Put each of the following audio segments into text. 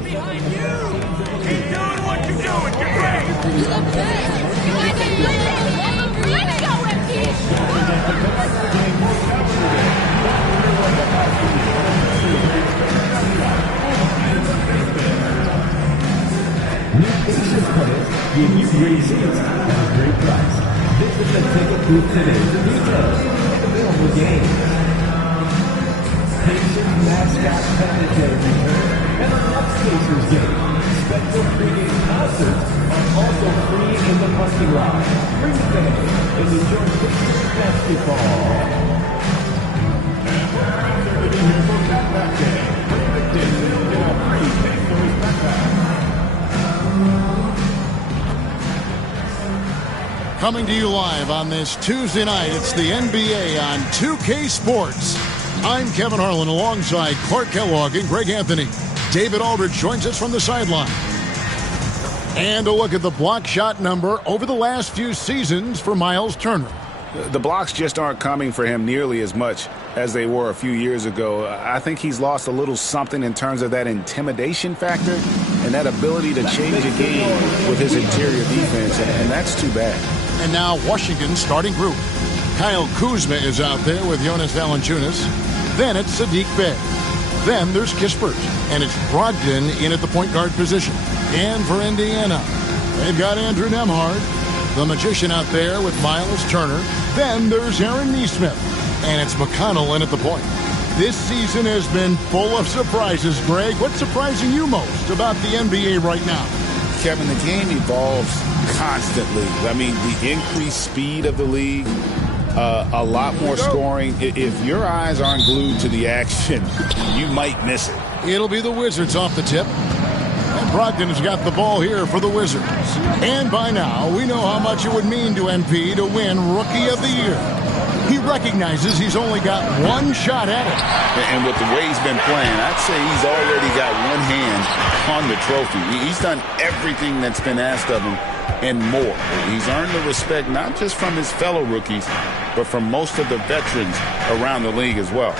behind you! Keep doing what you're doing! Get ready! Let's go, MD! New Patience credits give you great seats at a great price. Visit the ticket booth today for details and available games. Patience Mascot Panda Day return and a Love Spacers game. Special pregame concerts are also free in the parking lot. Bring the family and enjoy Patience basketball. And we're out there to be here for Backpack Day. Bring the kids and you'll get a free Big Boys backpack. Coming to you live on this Tuesday night, it's the NBA on 2K Sports. I'm Kevin Harlan alongside Clark Kellogg and Greg Anthony. David Aldridge joins us from the sideline. And a look at the block shot number over the last few seasons for Myles Turner. The blocks just aren't coming for him nearly as much as they were a few years ago. I think he's lost a little something in terms of that intimidation factor and that ability to change a game with his interior defense, and that's too bad. And now Washington's starting group. Kyle Kuzma is out there with Jonas Valanciunas. Then it's Saddiq Bey. Then there's Kispert. And it's Brogdon in at the point guard position. And for Indiana, they've got Andrew Nembhard, the magician out there with Myles Turner. Then there's Aaron Nesmith. And it's McConnell in at the point. This season has been full of surprises, Greg. What's surprising you most about the NBA right now? Kevin, the game evolves constantly. I mean, the increased speed of the league, a lot more scoring. If your eyes aren't glued to the action, you might miss it. It'll be the Wizards off the tip. And Brogdon has got the ball here for the Wizards. And by now, we know how much it would mean to NP to win Rookie of the Year. He recognizes he's only got one shot at it. And with the way he's been playing, I'd say he's already got one hand on the trophy. He's done everything that's been asked of him and more. He's earned the respect not just from his fellow rookies, but from most of the veterans around the league as well.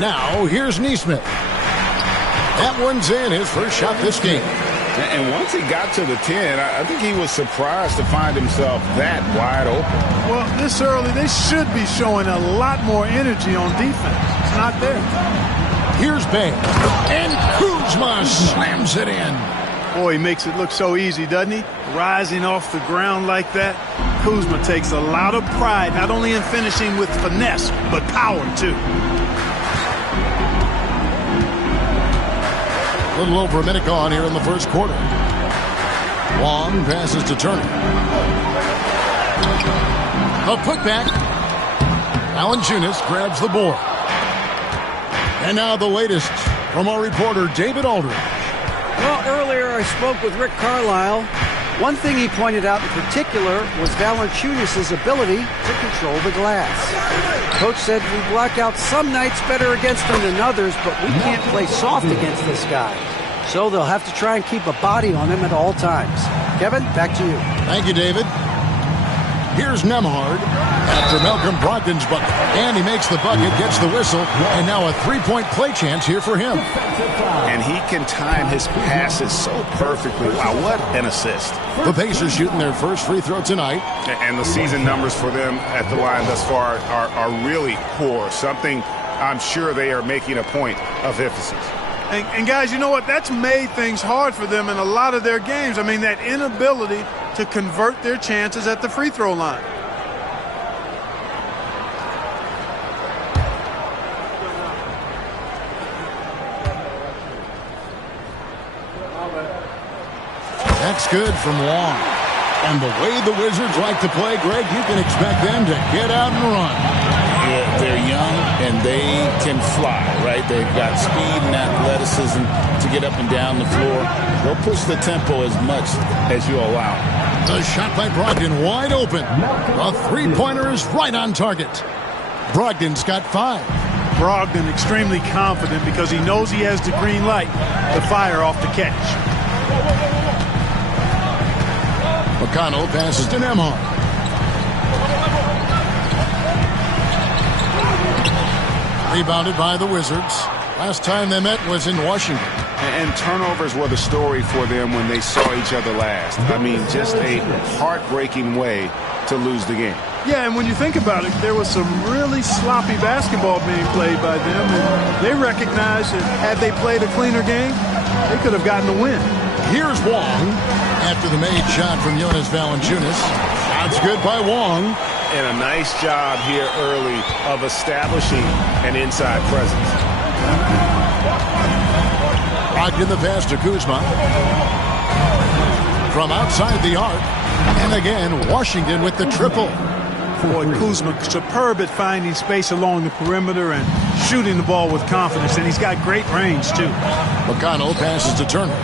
Now, here's Nesmith. That one's in, his first shot this game. And once he got to the 10, I think he was surprised to find himself that wide open. Well, this early, they should be showing a lot more energy on defense. It's not there. Here's Bey. And Kuzma slams it in. Boy, he makes it look so easy, doesn't he? Rising off the ground like that. Kuzma takes a lot of pride, not only in finishing with finesse, but power, too. A little over a minute gone here in the first quarter. Long passes to Turner. A putback. Valanciunas grabs the board. And now the latest from our reporter, David Aldridge. Well, earlier I spoke with Rick Carlisle. One thing he pointed out in particular was Valanciunas' ability to control the glass. Coach said we block out some nights better against him than others, but we can't play soft against this guy. So they'll have to try and keep a body on him at all times. Kevin, back to you. Thank you, David. Here's Nembhard after Malcolm Brogdon's bucket. And he makes the bucket, gets the whistle, and now a three-point play chance here for him. And he can time his passes so perfectly. Wow, what an assist. The Pacers shooting their first free throw tonight. And the season numbers for them at the line thus far are really poor. Something I'm sure they are making a point of emphasis. And guys, you know what? That's made things hard for them in a lot of their games. I mean, that inability to convert their chances at the free throw line. That's good from Long. And the way the Wizards like to play, Greg, you can expect them to get out and run. Yeah, they're young and they can fly, right? They've got speed and athleticism to get up and down the floor. They'll push the tempo as much as you allow. The shot by Brogdon wide open. A three-pointer is right on target. Brogdon's got 5. Brogdon extremely confident because he knows he has the green light to fire off the catch. McConnell passes to Nembhard. Rebounded by the Wizards. Last time they met was in Washington. And turnovers were the story for them when they saw each other last. I mean, just a heartbreaking way to lose the game. Yeah, and when you think about it, there was some really sloppy basketball being played by them, and they recognized that had they played a cleaner game, they could have gotten the win. Here's Wong after the made shot from Jonas Valanciunas. Shot's good by Wong. And a nice job here early of establishing an inside presence. Brogdon the pass to Kuzma. From outside the arc. And again, Washington with the triple. Boy, Kuzma, superb at finding space along the perimeter and shooting the ball with confidence. And he's got great range, too. McConnell passes to Turner.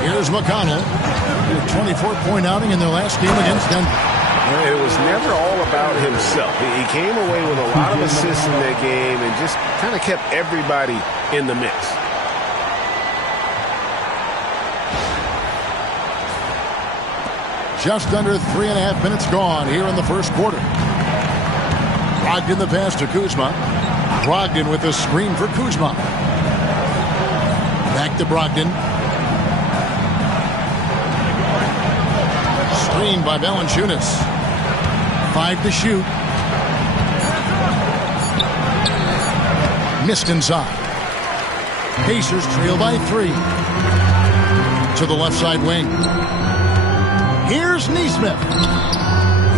Here's McConnell. A 24-point outing in their last game against Denver. It was never all about himself. He came away with a lot of assists in that game and just kind of kept everybody in the mix. Just under 3.5 minutes gone here in the first quarter. Brogdon the pass to Kuzma. Brogdon with a screen for Kuzma. Back to Brogdon. Screen by Valanciunas. 5 to shoot. Missed inside. Pacers trail by 3. To the left side wing. Here's Nesmith.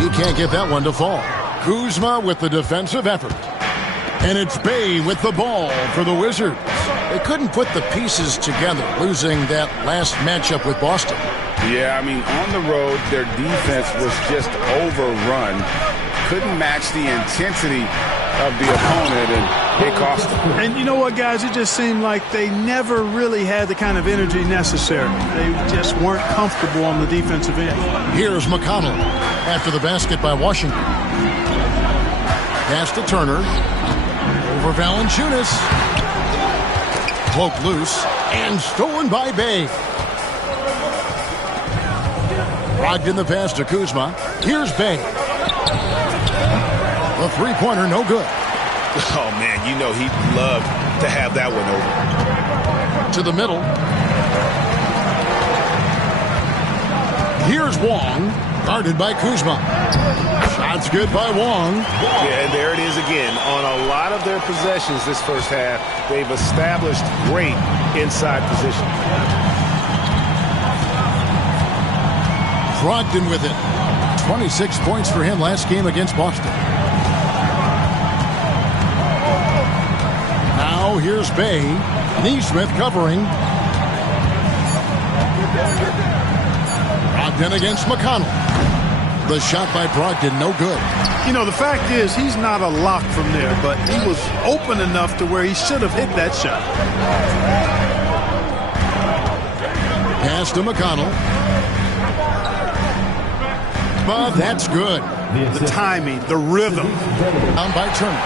He can't get that one to fall. Kuzma with the defensive effort. And it's Bay with the ball for the Wizards. They couldn't put the pieces together, losing that last matchup with Boston. Yeah, I mean, on the road, their defense was just overrun. Couldn't match the intensity of the opponent, and it cost them. And you know what, guys? It just seemed like they never really had the kind of energy necessary. They just weren't comfortable on the defensive end. Here's McConnell after the basket by Washington. Pass to Turner. Over Valanciunas. Cloak loose and stolen by Bay. Brogdon the pass to Kuzma. Here's Bay. The three-pointer, no good. Oh, man, you know he'd love to have that one over. To the middle. Here's Wong, guarded by Kuzma. Shot's good by Wong. Yeah, and there it is again. On a lot of their possessions this first half, they've established great inside position. Brogdon with it. 26 points for him last game against Boston. Now here's Bay. Nesmith covering. Brogdon against McConnell. The shot by Brogdon, no good. You know, the fact is he's not a lock from there, but he was open enough to where he should have hit that shot. Pass to McConnell. But that's good. The timing, the rhythm. Down by Turner.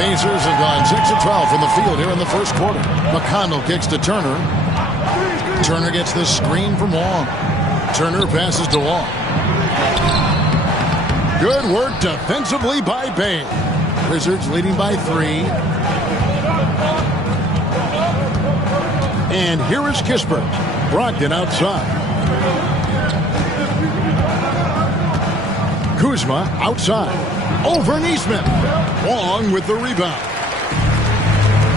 Pacers have gone 6 of 12 from the field here in the first quarter. McConnell kicks to Turner. Turner gets the screen from Wong. Turner passes to Wong. Good work defensively by Bay. Wizards leading by 3. And here is Kispert. Brogdon outside. Kuzma outside. Over Nesmith. Wong with the rebound.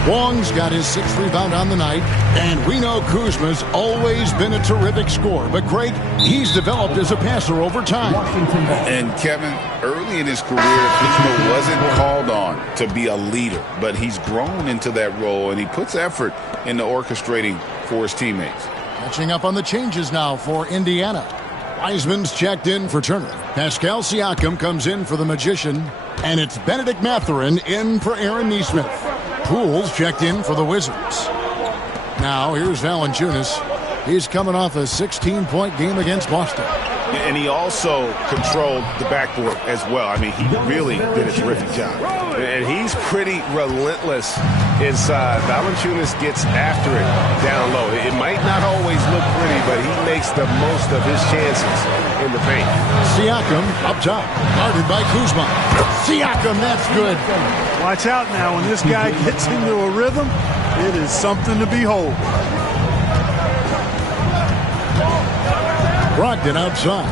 Wong's got his 6th rebound on the night. And we know Kuzma's always been a terrific scorer. But, Craig, he's developed as a passer over time. And, Kevin, early in his career, Kuzma wasn't called on to be a leader. But he's grown into that role, and he puts effort into orchestrating for his teammates. Catching up on the changes now for Indiana. Wiseman's checked in for Turner. Pascal Siakam comes in for the Magician. And it's Benedict Mathurin in for Aaron Nesmith. Poole's checked in for the Wizards. Now here's Valanciunas. He's coming off a 16-point game against Boston. And he also controlled the backboard as well. I mean, he really did a terrific job. And he's pretty relentless inside. Valanciunas gets after it down low. It might not always look pretty, but he makes the most of his chances in the paint. Siakam up top, guarded by Kuzma. Siakam, that's good. Watch out now. When this guy gets into a rhythm, it is something to behold. Brogdon outside.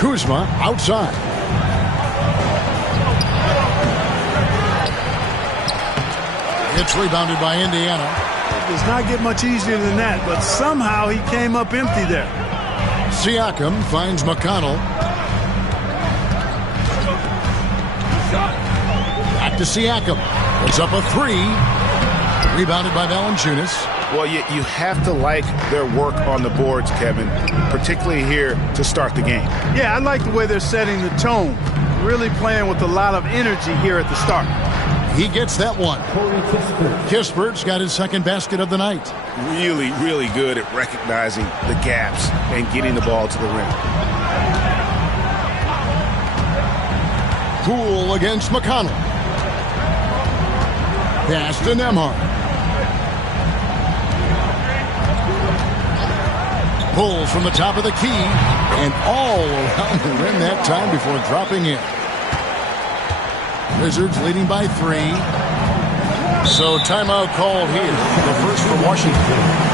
Kuzma outside. It's rebounded by Indiana. It does not get much easier than that, but somehow he came up empty there. Siakam finds McConnell. Back to Siakam. Puts up a three. Rebounded by Valanciunas. Well, you have to like their work on the boards, Kevin, particularly here to start the game. Yeah, I like the way they're setting the tone. Really playing with a lot of energy here at the start. He gets that one. Kispert's got his second basket of the night. Really, really good at recognizing the gaps and getting the ball to the rim. Poole against McConnell. Pass to Nembhard. Pulls from the top of the key and all around the rim that time before dropping in. Wizards leading by 3. So timeout called here. The first for Washington.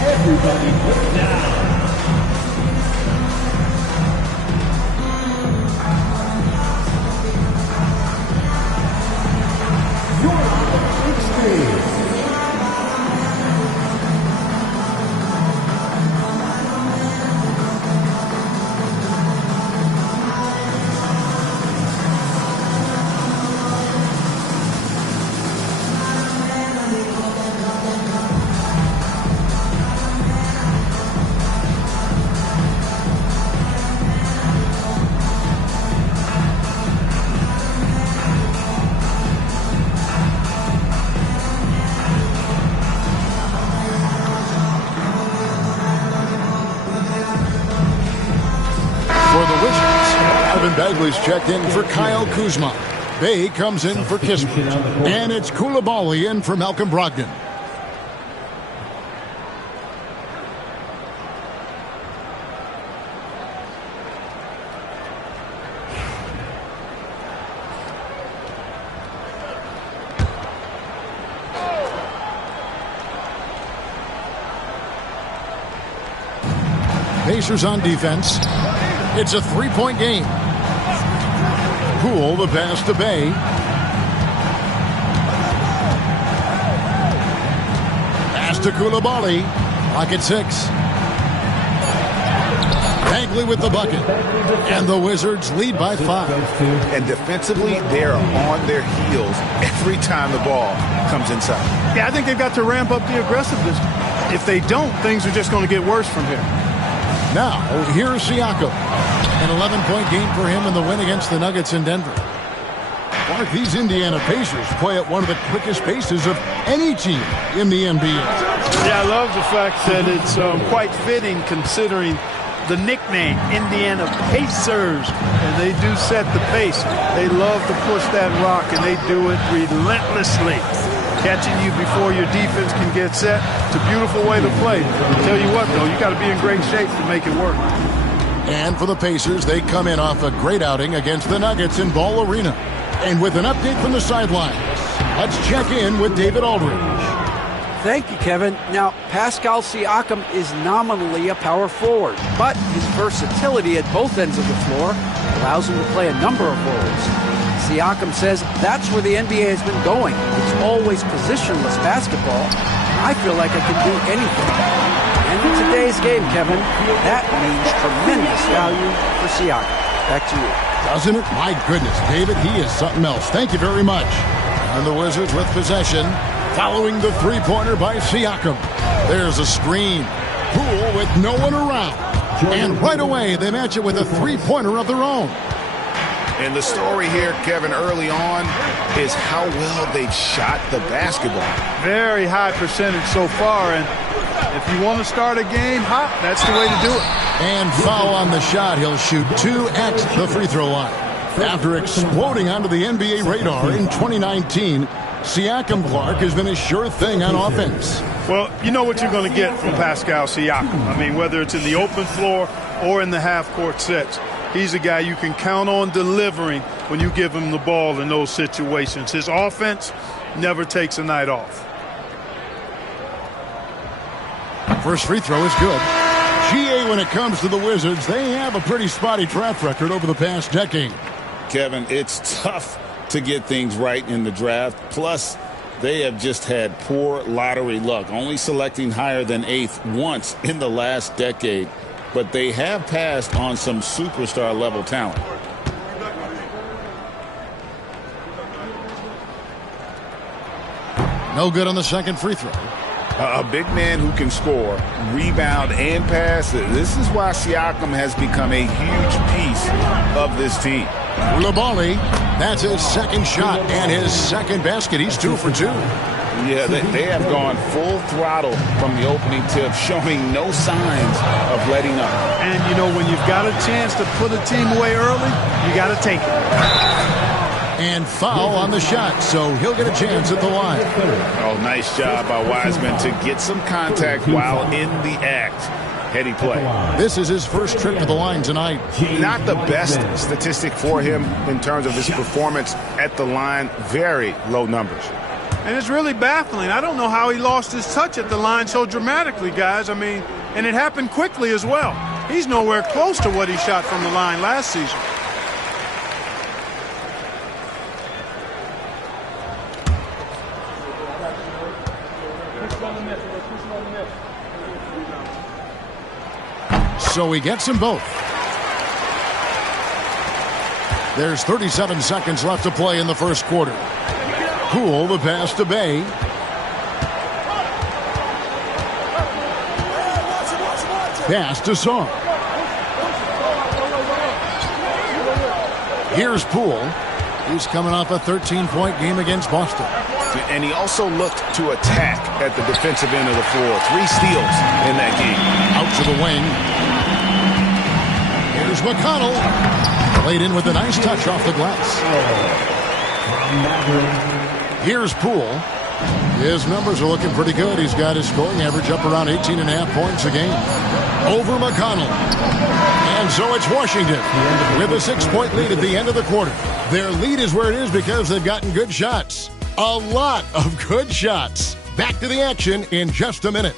Everybody put down. You're on the big stage. Bagley's checked in for Kyle Kuzma. Bay comes in for Kispert. And it's Coulibaly in for Malcolm Brogdon. Pacers on defense. It's a three-point game. Poole, the pass to Bay. Pass to Coulibaly. Lock at 6. Bagley with the bucket. And the Wizards lead by 5. And defensively, they're on their heels every time the ball comes inside. Yeah, I think they've got to ramp up the aggressiveness. If they don't, things are just going to get worse from here. Now, here's Siakam. An 11-point game for him in the win against the Nuggets in Denver. Mark, these Indiana Pacers play at one of the quickest paces of any team in the NBA. Yeah, I love the fact that it's quite fitting considering the nickname, Indiana Pacers. And they do set the pace. They love to push that rock, and they do it relentlessly. Catching you before your defense can get set. It's a beautiful way to play. I'll tell you what, though, you got to be in great shape to make it work. And for the Pacers, they come in off a great outing against the Nuggets in Ball Arena. And with an update from the sidelines, let's check in with David Aldridge. Thank you, Kevin. Now, Pascal Siakam is nominally a power forward, but his versatility at both ends of the floor allows him to play a number of roles. Siakam says that's where the NBA has been going. It's always positionless basketball. I feel like I can do anything. And in today's game, Kevin, that means tremendous value for Siakam. Back to you. Doesn't it? My goodness, David, he is something else. Thank you very much. And the Wizards with possession, following the three-pointer by Siakam. There's a screen. Poole with no one around. And right away, they match it with a three-pointer of their own. And the story here, Kevin, early on is how well they've shot the basketball. Very high percentage so far, and if you want to start a game hot, that's the way to do it. And foul on the shot. He'll shoot 2 at the free throw line. After exploding onto the NBA radar in 2019, Siakam Clark has been a sure thing on offense. Well, you know what you're going to get from Pascal Siakam. I mean, whether it's in the open floor or in the half-court sets, he's a guy you can count on delivering when you give him the ball in those situations. His offense never takes a night off. First free throw is good. GA, when it comes to the Wizards, they have a pretty spotty track record over the past decade. Kevin, it's tough to get things right in the draft. Plus, they have just had poor lottery luck, only selecting higher than 8th once in the last decade. But they have passed on some superstar-level talent. No good on the second free throw. A big man who can score, rebound, and pass. This is why Siakam has become a huge piece of this team. Koulibaly, that's his second shot and his second basket. He's 2 for 2. Yeah, they have gone full throttle from the opening tip, showing no signs of letting up. And, you know, when you've got a chance to put a team away early, you got to take it. And foul on the shot, so he'll get a chance at the line. Oh, nice job by Wiseman to get some contact while in the act. Heady play. This is his first trip to the line tonight. Not the best statistic for him in terms of his performance at the line. Very low numbers. And it's really baffling. I don't know how he lost his touch at the line so dramatically, guys. I mean, and it happened quickly as well. He's nowhere close to what he shot from the line last season. So he gets them both. There's 37 seconds left to play in the first quarter. Poole, the pass to Bay. Pass to Song. Here's Poole. He's coming off a 13-point game against Boston. And he also looked to attack at the defensive end of the floor. 3 steals in that game. Out to the wing. Here's McConnell. Played in with a nice touch off the glass. Here's Poole. His numbers are looking pretty good. He's got his scoring average up around 18.5 points a game. Over McConnell. And so it's Washington with a 6-point lead at the end of the quarter. Their lead is where it is because they've gotten good shots. A lot of good shots. Back to the action in just a minute.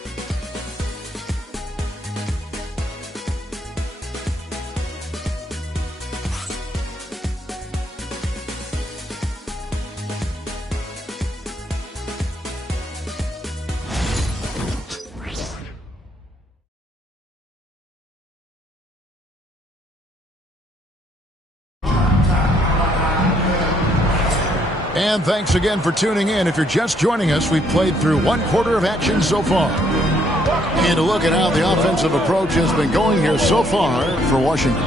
And thanks again for tuning in. If you're just joining us, we've played through 1 quarter of action so far. And a look at how the offensive approach has been going here so far for Washington.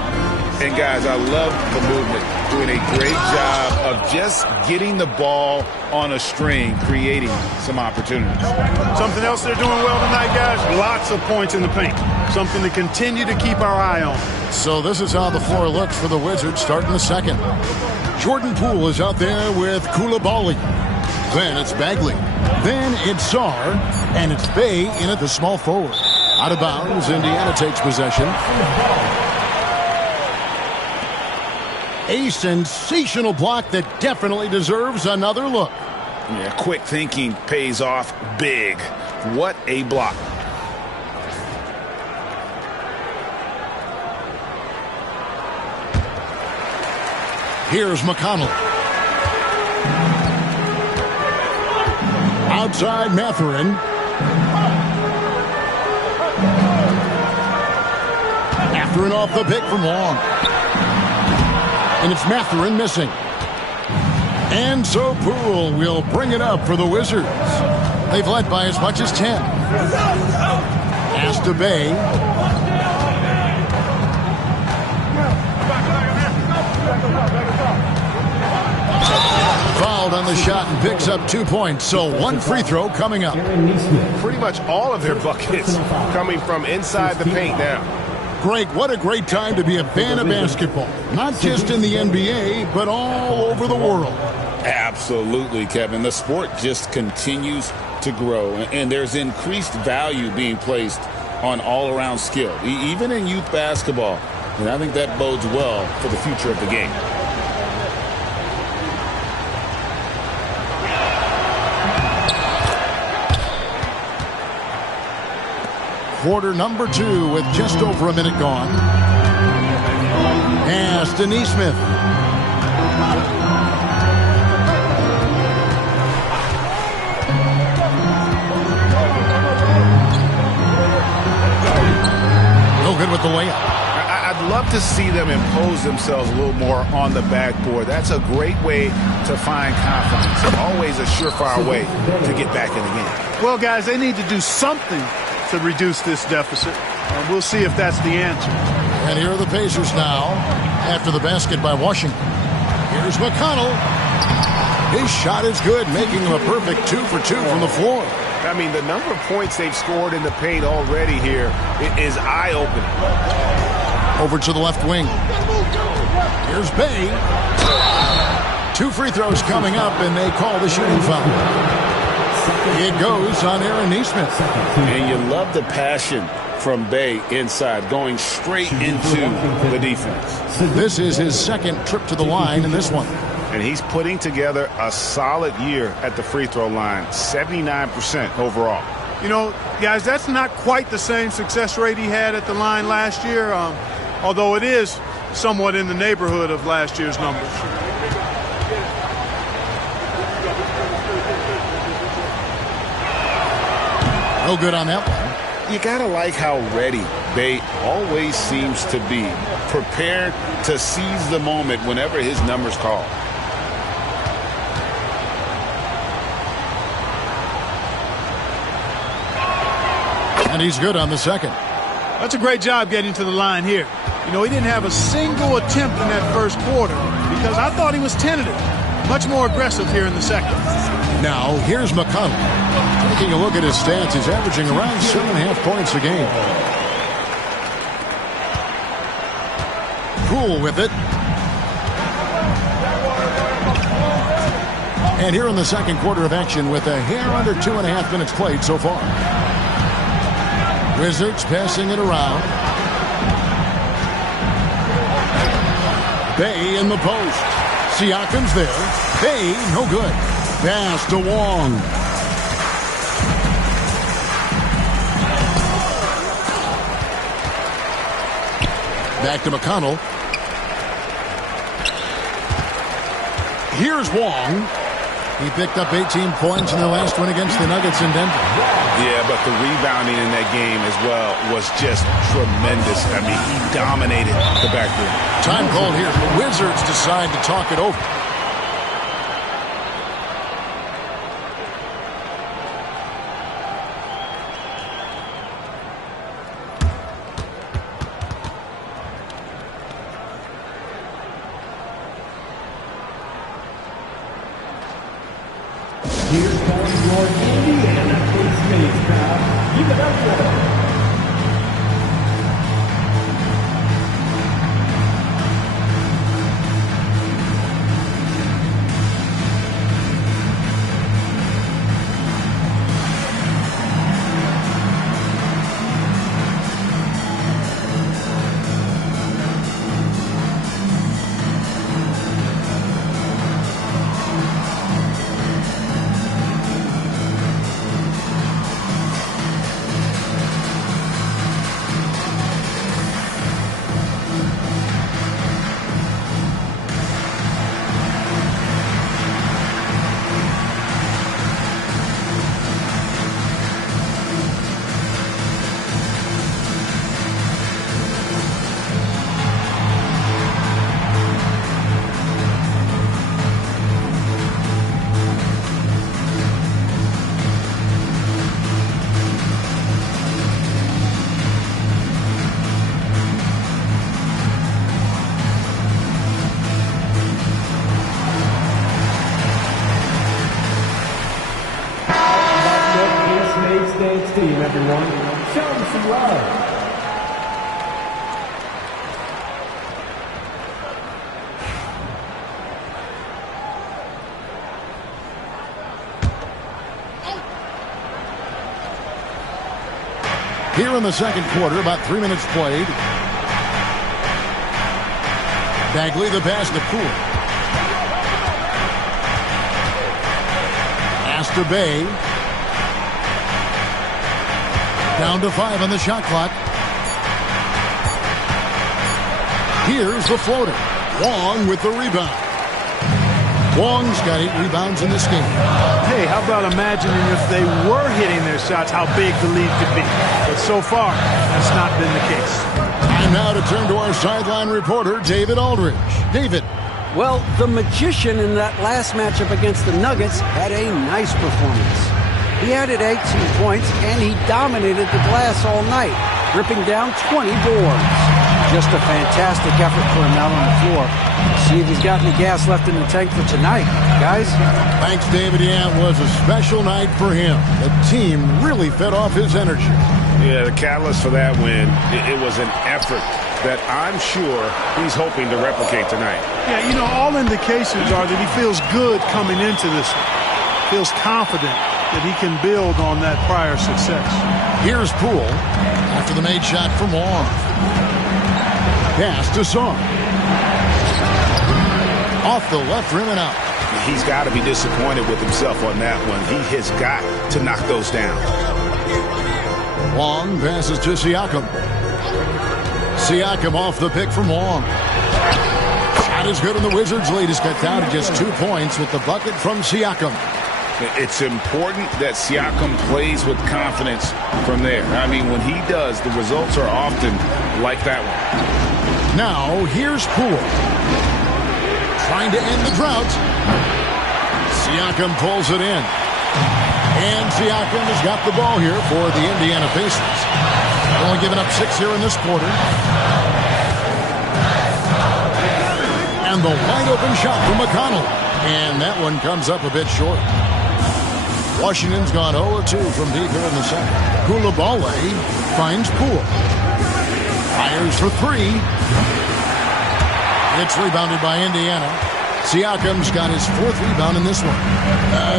And, guys, I love the movement. Doing a great job of just getting the ball on a string, creating some opportunities. Something else they're doing well tonight, guys, lots of points in the paint. Something to continue to keep our eye on. So this is how the floor looks for the Wizards starting the second. Jordan Poole is out there with Koulibaly. Then it's Bagley. Then it's Sarr. And it's Bay in at the small forward. Out of bounds, Indiana takes possession. A sensational block that definitely deserves another look. Yeah, quick thinking pays off big. What a block. Here's McConnell. Outside Matherin. Matherin off the pick from Long. And it's Matherin missing. And so Poole will bring it up for the Wizards. They've led by as much as 10. Pass to Bay. Fouled on the shot and picks up 2 points. So one free throw coming up. Pretty much all of their buckets coming from inside the paint now. Greg, what a great time to be a fan of basketball. Not just in the NBA, but all over the world. Absolutely, Kevin. The sport just continues to grow, and there's increased value being placed on all-around skill, even in youth basketball. And I think that bodes well for the future of the game. Quarter number 2 with just over a minute gone. Pass to Neesmith. No good with the layup. I'd love to see them impose themselves a little more on the backboard. That's a great way to find confidence and always a surefire way to get back in the game. Well, guys, they need to do something to reduce this deficit. We'll see if that's the answer. And here are the Pacers now after the basket by Washington. Here's McConnell. His shot is good, making him a perfect 2 for 2 from the floor. I mean, the number of points they've scored in the paint already here is eye-opening. Over to the left wing. Here's Bay. 2 free throws coming up, and they call the shooting foul. It goes on Aaron Neesmith. And you love the passion from Bay inside, going straight into the defense. This is his second trip to the line in this one. And he's putting together a solid year at the free throw line, 79% overall. You know, guys, that's not quite the same success rate he had at the line last year, although it is somewhat in the neighborhood of last year's numbers. No good on that one. You gotta like how ready Bay always seems to be, prepared to seize the moment whenever his number's called. And he's good on the second. That's a great job getting to the line here. You know, he didn't have a single attempt in that first quarter because I thought he was tentative. Much more aggressive here in the second. Now, here's McConnell. Taking a look at his stats, he's averaging around 7.5 points a game. Poole with it. And here in the second quarter of action with a hair under 2.5 minutes played so far. Wizards passing it around. Bay in the post. Siakam's there. Bay, no good. Pass to Wong. Back to McConnell. Here's Wong. He picked up 18 points in their last win against the Nuggets in Denver. Yeah, but the rebounding in that game as well was just tremendous. I mean, he dominated the backcourt. Time called here. The Wizards decide to talk it over. Here's calling your Indiana Pacers crowd. Give it up for them. team, everyone. Show them some love. Here in the second quarter, about 3 minutes played. Bagley the pass to Poole. Astor Bay. Down to 5 on the shot clock. Here's the floater. Wong with the rebound. Wong's got 8 rebounds in this game. Hey, how about imagining if they were hitting their shots, how big the lead could be. But so far, that's not been the case. And now to turn to our sideline reporter, David Aldridge. David. Well, the magician in that last matchup against the Nuggets had a nice performance. He added 18 points, and he dominated the glass all night, ripping down 20 boards. Just a fantastic effort for him out on the floor. See if he's got any gas left in the tank for tonight, guys. Thanks, David. Yeah, it was a special night for him. The team really fed off his energy. Yeah, the catalyst for that win, it was an effort that I'm sure he's hoping to replicate tonight. Yeah, you know, all indications are that he feels good coming into this one. Feels confident that he can build on that prior success. Here's Poole after the made shot from Wong. Pass to Song. Off the left rim and out. He's got to be disappointed with himself on that one. He has got to knock those down. Wong passes to Siakam. Siakam off the pick from Wong. Shot is good, and the Wizards' lead is cut down to just 2 points with the bucket from Siakam. It's important that Siakam plays with confidence from there. I mean, when he does, the results are often like that one. Now, here's Poole. Trying to end the drought. Siakam pulls it in. And Siakam has got the ball here for the Indiana Pacers. Only giving up 6 here in this quarter. And the wide open shot from McConnell. And that one comes up a bit short. Washington's gone 0-2 from deep here in the second. Coulibaly finds Poole. Fires for 3. It's rebounded by Indiana. Siakam's got his 4th rebound in this one.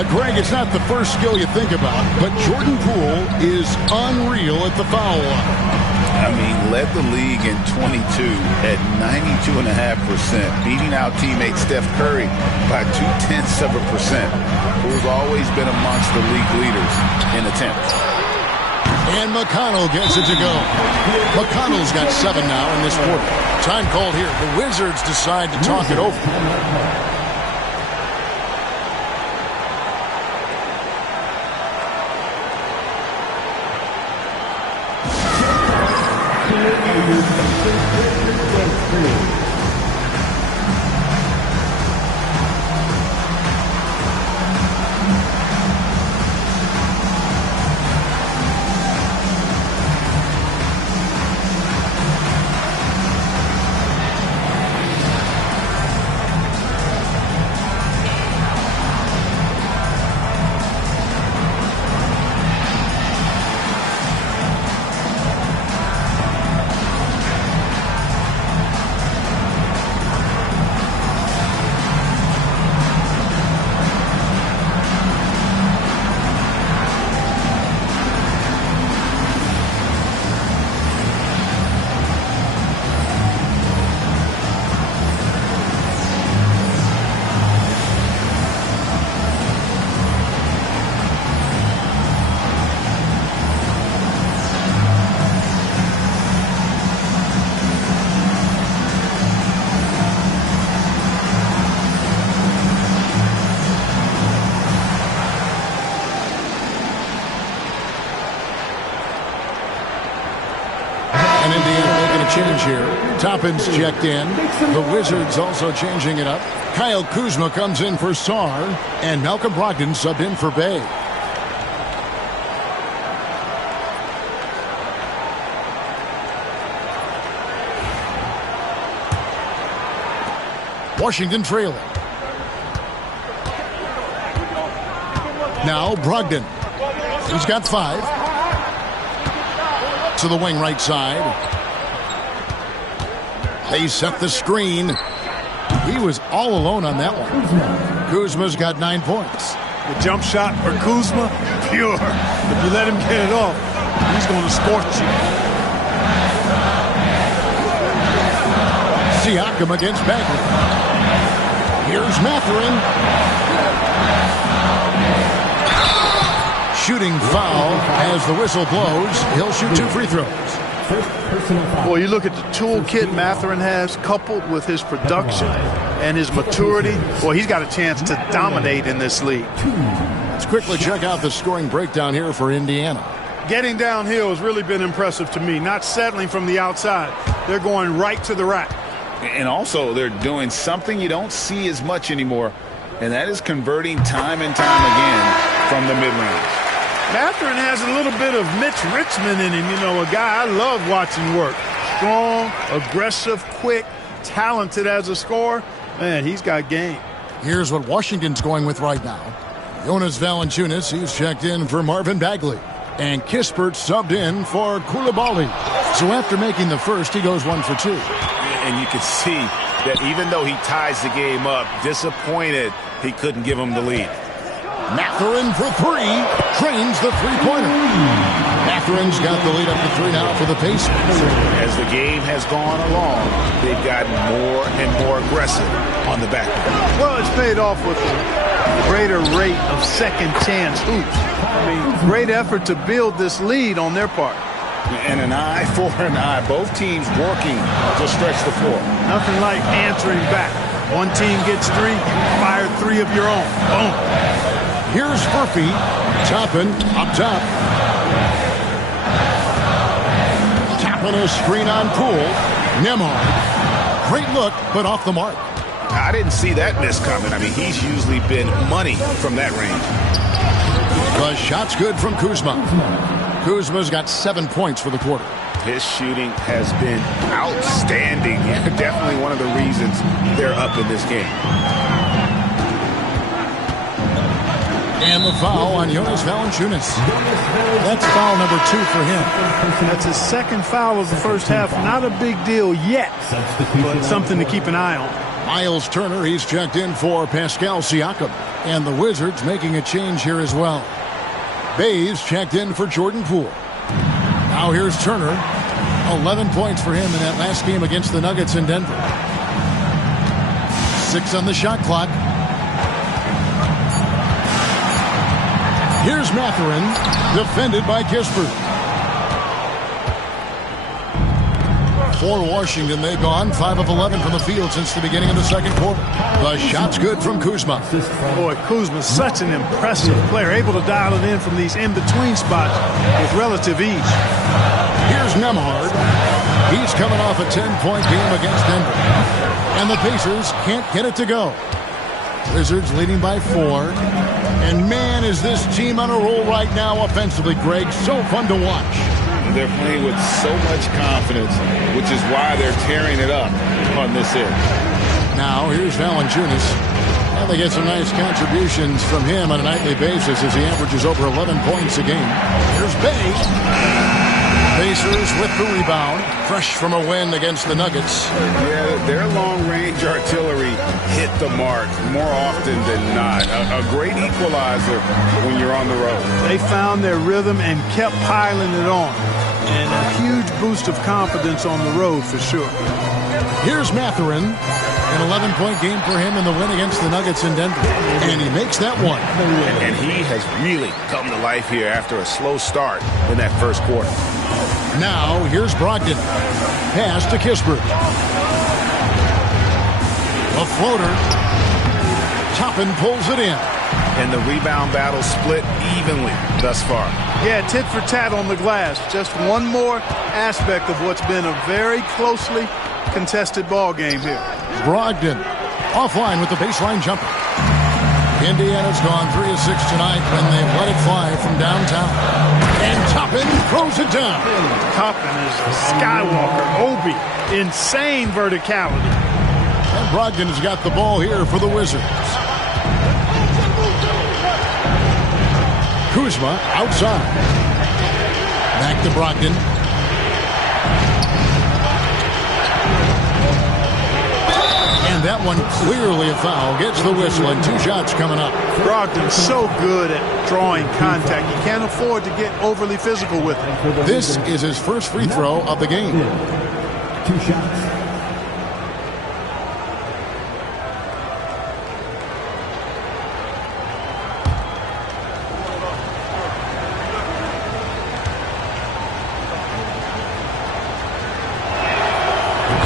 Greg, it's not the first skill you think about, but Jordan Poole is unreal at the foul line. I mean, led the league in 22 at 92.5%, beating out teammate Steph Curry by 0.2%. Poole's always been amongst the league leaders in attempts. And McConnell gets it to go. McConnell's got 7 now in this quarter. Time called here. The Wizards decide to talk it over. Change here. Toppin's checked in. The Wizards also changing it up. Kyle Kuzma comes in for Sarr, and Malcolm Brogdon subbed in for Bay. Washington trailing. Now Brogdon. He's got 5. To the wing right side. They set the screen. He was all alone on that one. Kuzma's got 9 points. The jump shot for Kuzma, pure. If you let him get it off, he's going to scorch you. Siakam against Bagley. Here's Mathurin. Shooting foul as the whistle blows. He'll shoot 2 free throws. Boy, you look at the toolkit Mathurin has, coupled with his production and his maturity. Boy, he's got a chance to dominate in this league. Let's quickly check out the scoring breakdown here for Indiana. Getting downhill has really been impressive to me, not settling from the outside. They're going right to the rack. And also, they're doing something you don't see as much anymore, and that is converting time and time again from the mid-range. Mathurin has a little bit of Mitch Richmond in him, you know, a guy I love watching work. Strong, aggressive, quick, talented as a scorer. Man, he's got game. Here's what Washington's going with right now. Jonas Valanciunas, he's checked in for Marvin Bagley. And Kispert subbed in for Coulibaly. So after making the first, he goes 1 for 2. And you can see that even though he ties the game up, disappointed he couldn't give him the lead. Mathurin for 3, trains the three-pointer. Mathurin's got the lead up to 3 now for the Pacers. As the game has gone along, they've gotten more and more aggressive on the back. Well, it's paid off with a greater rate of second chance hoops. I mean, great effort to build this lead on their part. And an eye for an eye. Both teams working to stretch the floor. Nothing like answering back. One team gets 3, fire 3 of your own. Boom. Here's Murphy. Toppin up top. Tapping a screen on Poole. Nembhard. Great look, but off the mark. I didn't see that miss coming. I mean, he's usually been money from that range. The shot's good from Kuzma. Kuzma's got 7 points for the quarter. His shooting has been outstanding. Definitely one of the reasons they're up in this game. And the foul on Jonas Valanciunas. That's foul number 2 for him. That's his second foul of the first half. Not a big deal yet, but something to keep an eye on. Miles Turner, he's checked in for Pascal Siakam. And the Wizards making a change here as well. Bays checked in for Jordan Poole. Now here's Turner. 11 points for him in that last game against the Nuggets in Denver. 6 on the shot clock. Here's Mathurin, defended by Kispert. For Washington, they've gone 5 of 11 from the field since the beginning of the second quarter. The shot's good from Kuzma. Boy, Kuzma's such an impressive player, able to dial it in from these in-between spots with relative ease. Here's Nembhard. He's coming off a 10-point game against Denver. And the Pacers can't get it to go. Wizards leading by 4. And man, is this team on a roll right now offensively, Greg. So fun to watch. They're playing with so much confidence, which is why they're tearing it up on this edge. Now, here's Valanciunas. And they get some nice contributions from him on a nightly basis as he averages over 11 points a game. Here's Bay. Pacers with the rebound, fresh from a win against the Nuggets. Yeah, their long-range artillery hit the mark more often than not. A great equalizer when you're on the road. They found their rhythm and kept piling it on. And a huge boost of confidence on the road for sure. Here's Mathurin. An 11-point game for him in the win against the Nuggets in Denver. And he makes that one. And he has really come to life here after a slow start in that first quarter. Now, here's Brogdon. Pass to Kispert. A floater. Toppin pulls it in. And the rebound battle split evenly thus far. Yeah, tit for tat on the glass. Just one more aspect of what's been a very closely contested ball game here. Brogdon offline with the baseline jumper. Indiana's gone 3 of 6 tonight when they've let it fly from downtown. And Toppin throws it down. Toppin is a Skywalker, Obi, insane verticality. And Brogdon has got the ball here for the Wizards. Kuzma outside. Back to Brogdon. one clearly a foul. Gets the whistle, and 2 shots coming up. Brogdon's so good at drawing contact. You can't afford to get overly physical with him. This is his first free throw of the game. 2 shots.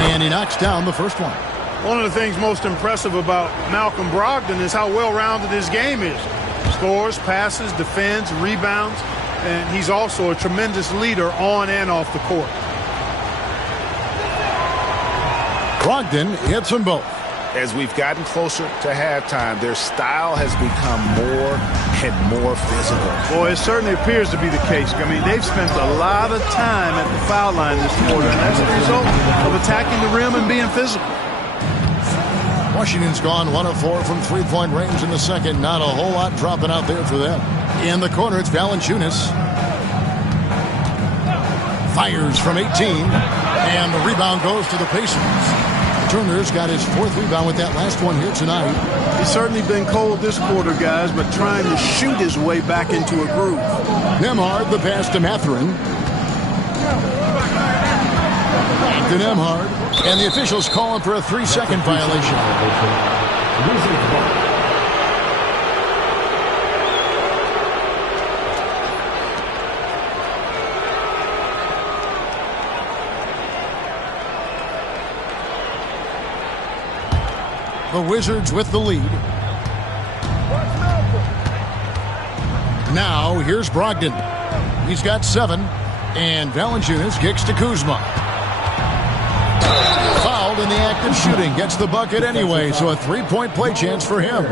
And he knocks down the first one. One of the things most impressive about Malcolm Brogdon is how well-rounded his game is. Scores, passes, defends, rebounds, and he's also a tremendous leader on and off the court. Brogdon hits them both. As we've gotten closer to halftime, their style has become more and more physical. Boy, it certainly appears to be the case. I mean, they've spent a lot of time at the foul line this quarter, and that's the result of attacking the rim and being physical. Washington's gone 1 of 4 from three-point range in the second. Not a whole lot dropping out there for them. In the corner, it's Valanciunas. Fires from 18, and the rebound goes to the Pacers. Turner's got his 4th rebound with that last one here tonight. He's certainly been cold this quarter, guys, but trying to shoot his way back into a groove. Nembhard, the pass to Mathurin. Back to Nembhard. And the officials calling for a 3-second violation. The Wizards with the lead. Now, here's Brogdon. He's got 7, and Valanciunas kicks to Kuzma. Fouled in the act of shooting. Gets the bucket anyway, so a 3-point play chance for him.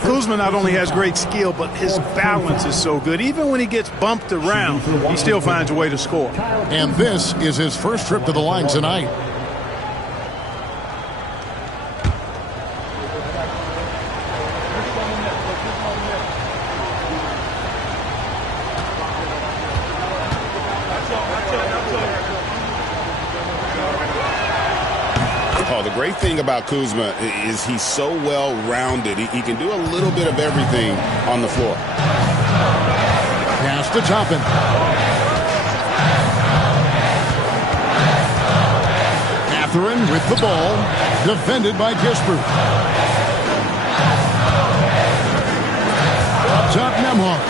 Kuzma not only has great skill, but his balance is so good. Even when he gets bumped around, he still finds a way to score. And this is his first trip to the line tonight. The great thing about Kuzma is he's so well-rounded. He can do a little bit of everything on the floor. Pass to Toppin. Mathurin with the ball. Defended by Kispert. Up top, Nembhard.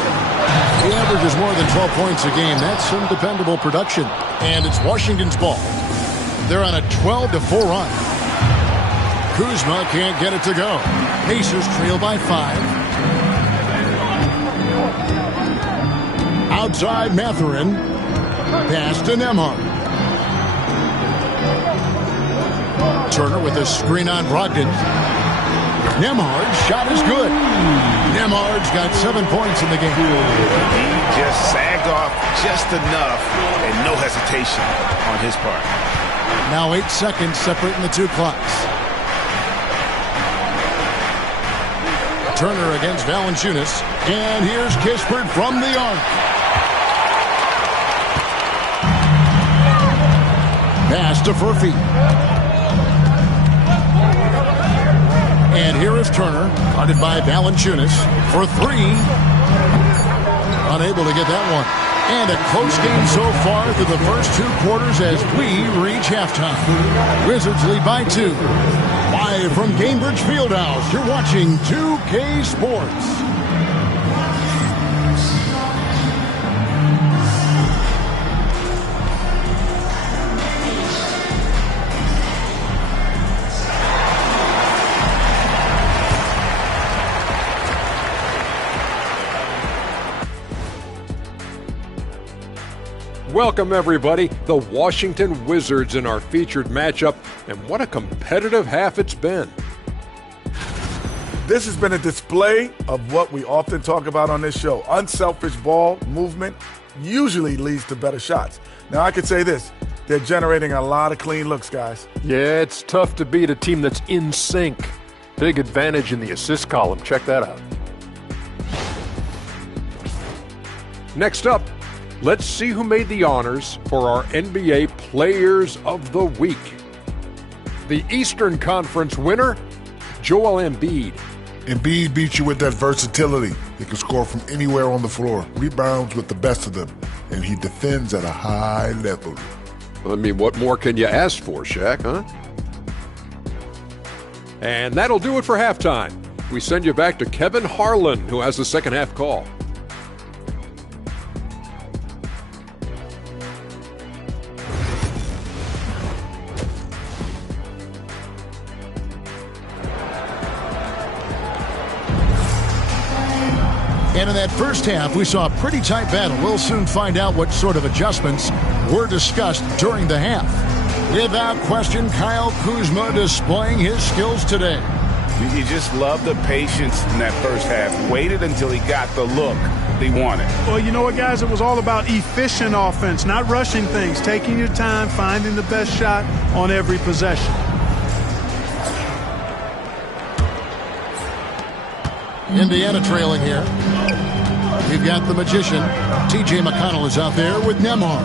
He averages more than 12 points a game. That's some dependable production. And it's Washington's ball. They're on a 12-4 run. Kuzma can't get it to go. Pacers trail by 5. Outside Mathurin. Pass to Nembhard. Turner with a screen on Brogdon. Nembhard's shot is good. Nembhard's got 7 points in the game. He just sagged off just enough and no hesitation on his part. Now 8 seconds separating the 2 clocks. Turner against Valanciunas. And here's Kispert from the arc. Pass to Furphy. And here is Turner, guarded by Valanciunas for 3. Unable to get that one. And a close game so far through the first 2 quarters as we reach halftime. Wizards lead by 2. Live from Gainbridge Fieldhouse, you're watching 2K Sports. Welcome, everybody. The Washington Wizards in our featured matchup, and what a competitive half it's been. This has been a display of what we often talk about on this show. Unselfish ball movement usually leads to better shots. Now, I could say this. They're generating a lot of clean looks, guys. Yeah, it's tough to beat a team that's in sync. Big advantage in the assist column. Check that out. Next up, let's see who made the honors for our NBA Players of the Week. The Eastern Conference winner, Joel Embiid. Embiid beats you with that versatility. He can score from anywhere on the floor, rebounds with the best of them, and he defends at a high level. I mean, what more can you ask for, Shaq, huh? And that'll do it for halftime. We send you back to Kevin Harlan, who has the second half call. And in that first half, we saw a pretty tight battle. We'll soon find out what sort of adjustments were discussed during the half. Without question, Kyle Kuzma displaying his skills today. You just love the patience in that first half. Waited until he got the look he wanted. Well, you know what, guys? It was all about efficient offense, not rushing things, taking your time, finding the best shot on every possession. Indiana trailing here. We've got the magician. T.J. McConnell is out there with Nembhard.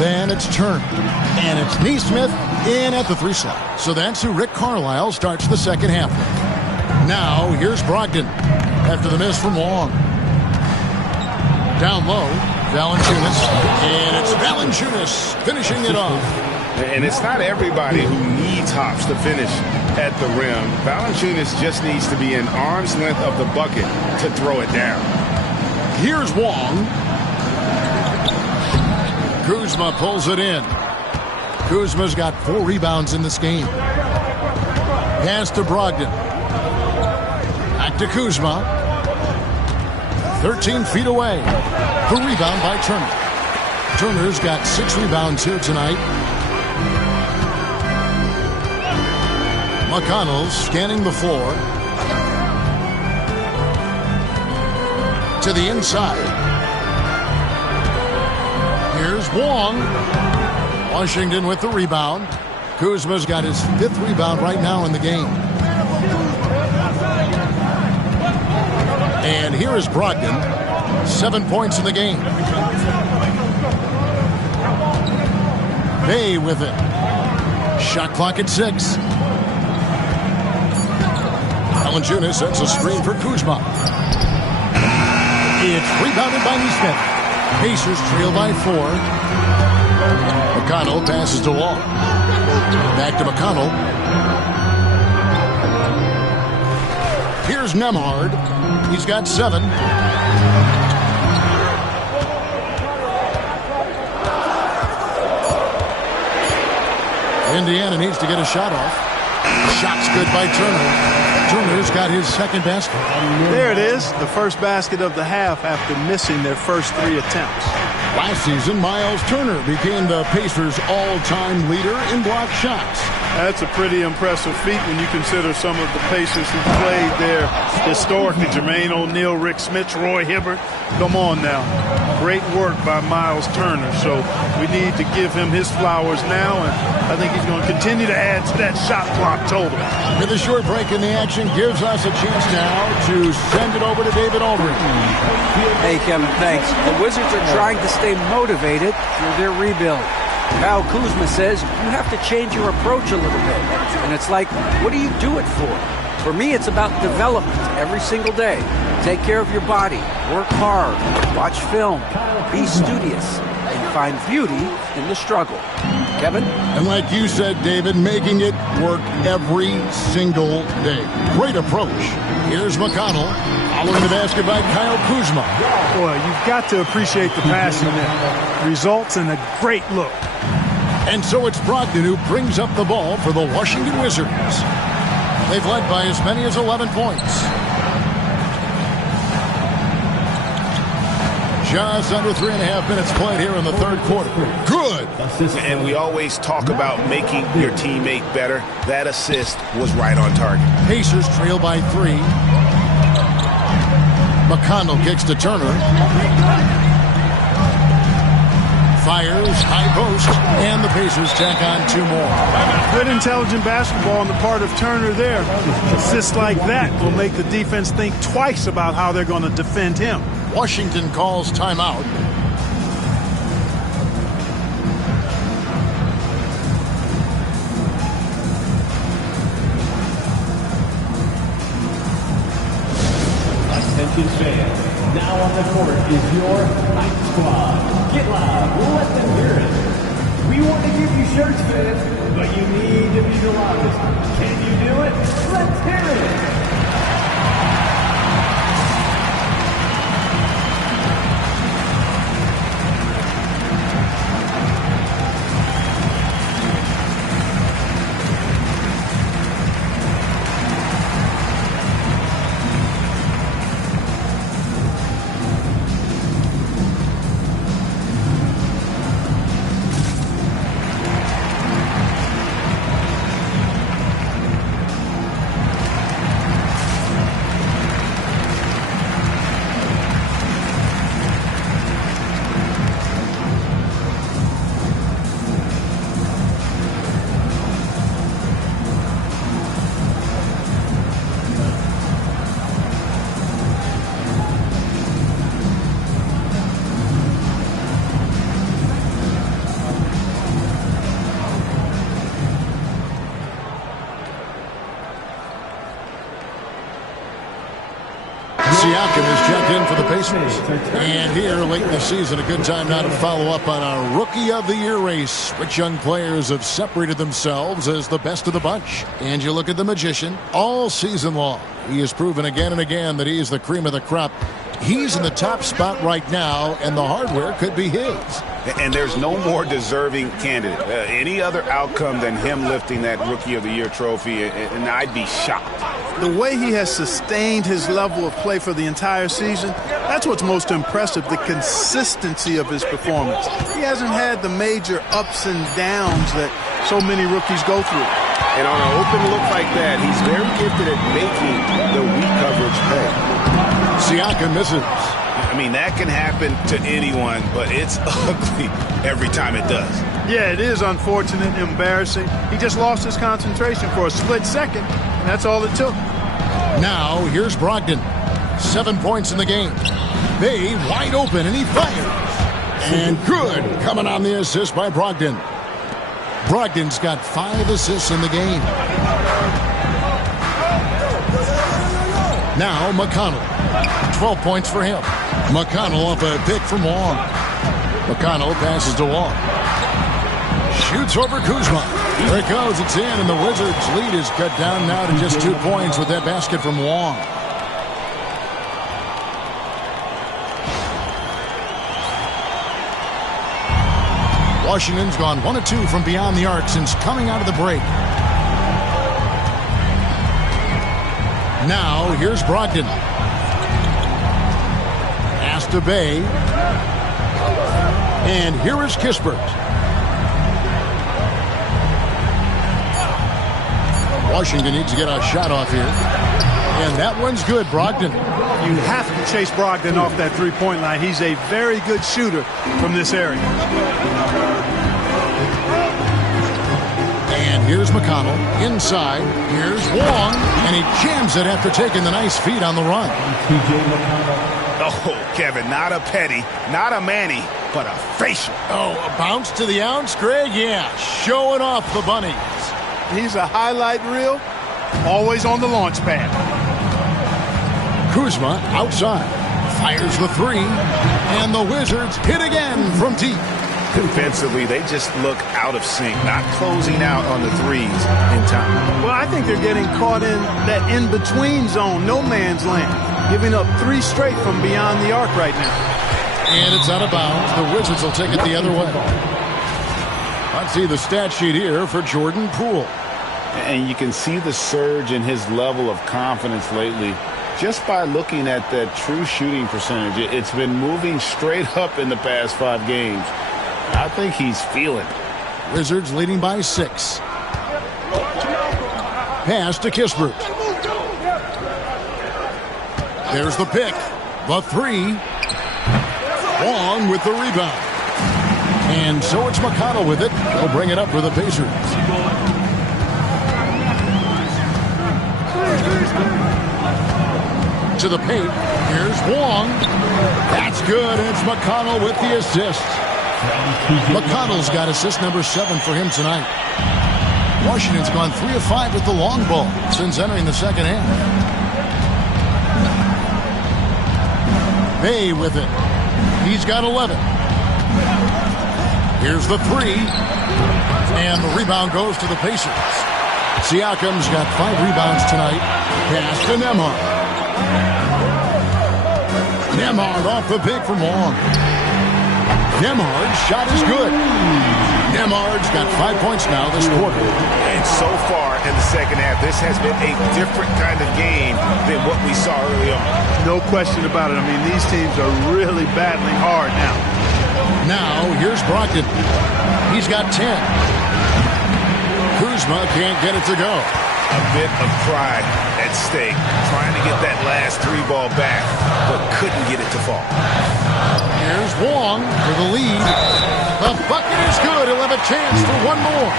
Then it's Turner. And it's Neesmith in at the 3 slot. So that's who Rick Carlisle starts the second half with. Now, here's Brogdon after the miss from Long. Down low, Valanciunas. And it's Valanciunas finishing it off. And it's not everybody who needs hops to finish at the rim. Valanciunas just needs to be an arm's length of the bucket to throw it down. Here's Wong. Kuzma pulls it in. Kuzma's got 4 rebounds in this game. Pass to Brogdon. Back to Kuzma. 13 feet away. The rebound by Turner. Turner's got 6 rebounds here tonight. McConnell scanning the floor. To the inside. Here's Wong. Washington with the rebound. Kuzma's got his 5th rebound right now in the game. And here is Brogdon. 7 points in the game. Bay with it. Shot clock at 6. Valanciunas sets a screen for Kuzma. It's rebounded by Neesmith. Pacers trail by 4. McConnell passes to Wall. Back to McConnell. Here's Nembhard. He's got 7. Indiana needs to get a shot off. Shot's good by Turner. Turner's got his second basket. There it is, the first basket of the half after missing their first 3 attempts. Last season, Miles Turner became the Pacers' all-time leader in block shots. That's a pretty impressive feat when you consider some of the Pacers who played there historically. Jermaine O'Neal, Rick Smits, Roy Hibbert. Come on now. Great work by Miles Turner. So we need to give him his flowers now, and I think he's going to continue to add to that shot clock total. With a short break in the action gives us a chance now to send it over to David Aldridge. Hey, Kevin, thanks. The Wizards are trying to stay motivated through their rebuild. Kyle Kuzma says you have to change your approach a little bit. And it's like, what do you do it for? For me, it's about development every single day. Take care of your body, work hard, watch film, be studious, and find beauty in the struggle. Kevin? And like you said, David, making it work every single day. Great approach. Here's McConnell, following the basket by Kyle Kuzma. Boy, you've got to appreciate the passing there. Results in a great look. And so it's Brogdon who brings up the ball for the Washington Wizards. They've led by as many as 11 points. Just under 3.5 minutes played here in the third quarter. Good. And we always talk about making your teammate better. That assist was right on target. Pacers trail by 3. McConnell kicks to Turner. Fires, high post, and the Pacers tack on 2 more. Good intelligent basketball on the part of Turner there. Assists like that will make the defense think twice about how they're going to defend him. Washington calls timeout. the court is your Hype Squad. Get loud, let them hear it. We want to give you shirts, fans, but you need to be the loudest. Can you do it? Let's hear it. Siakam is checked in for the Pacers. And here, late in the season, a good time now to follow up on our Rookie of the Year race. Which young players have separated themselves as the best of the bunch? And you look at the Magician all season long. He has proven again and again that he is the cream of the crop. He's in the top spot right now, and the hardware could be his. And there's no more deserving candidate. Any other outcome than him lifting that Rookie of the Year trophy, and I'd be shocked. The way he has sustained his level of play for the entire season, that's what's most impressive, the consistency of his performance. He hasn't had the major ups and downs that so many rookies go through. And on an open look like that, he's very gifted at making the weak coverage pay. Siakam misses. I mean, that can happen to anyone, but it's ugly every time it does. Yeah, it is unfortunate, embarrassing. He just lost his concentration for a split second, and that's all it took. Now, here's Brogdon. 7 points in the game. Bay wide open, and he fires. And good, coming on the assist by Brogdon. Brogdon's got 5 assists in the game. Now, McConnell. 12 points for him. McConnell off a pick from Wong. McConnell passes to Wong. Shoots over Kuzma. There it goes. It's in, and the Wizards' lead is cut down now to just 2 points with that basket from Wong. Washington's gone 1 of 2 from beyond the arc since coming out of the break. Now, here's Brogdon. Pass to Bay. And here is Kispert. Washington needs to get a shot off here. And that one's good, Brogdon. You have to chase Brogdon off that three-point line. He's a very good shooter from this area. And here's McConnell inside. Here's Wong, and he jams it after taking the nice feed on the run. Oh, Kevin, not a petty, not a Manny, but a facial. Oh, a bounce to the ounce, Greg? Yeah, showing off the bunnies. He's a highlight reel, always on the launch pad. Kuzma outside, fires the three, and the Wizards hit again from deep. Defensively, they just look out of sync, not closing out on the threes in time. Well, I think they're getting caught in that in-between zone, no man's land, giving up 3 straight from beyond the arc right now. And it's out of bounds. The Wizards will take it the other way. Let's see the stat sheet here for Jordan Poole. And you can see the surge in his level of confidence lately just by looking at that true shooting percentage. It's been moving straight up in the past 5 games. I think he's feeling it. Wizards leading by 6. Pass to Kispert. There's the pick. The 3. Wong with the rebound. And so it's McConnell with it. He'll bring it up for the Pacers. To the paint. Here's Wong. That's good. And it's McConnell with the assist. McConnell's got assist number 7 for him tonight. Washington's gone 3 of 5 with the long ball since entering the second half. Bay with it. He's got 11. Here's the three. And the rebound goes to the Pacers. Siakam's got 5 rebounds tonight. Pass to Nembhard. Nembhard off the pick from long. Nembhard's shot is good. Nembhard's got 5 points now this quarter. And so far in the second half, this has been a different kind of game than what we saw early on. No question about it. I mean, these teams are really battling hard now. Now, here's Brogdon. He's got 10. Kuzma can't get it to go. A bit of pride at stake, trying to get that last 3 ball back, but couldn't get it to fall. Here's Wong for the lead. The bucket is good. He'll have a chance for one more.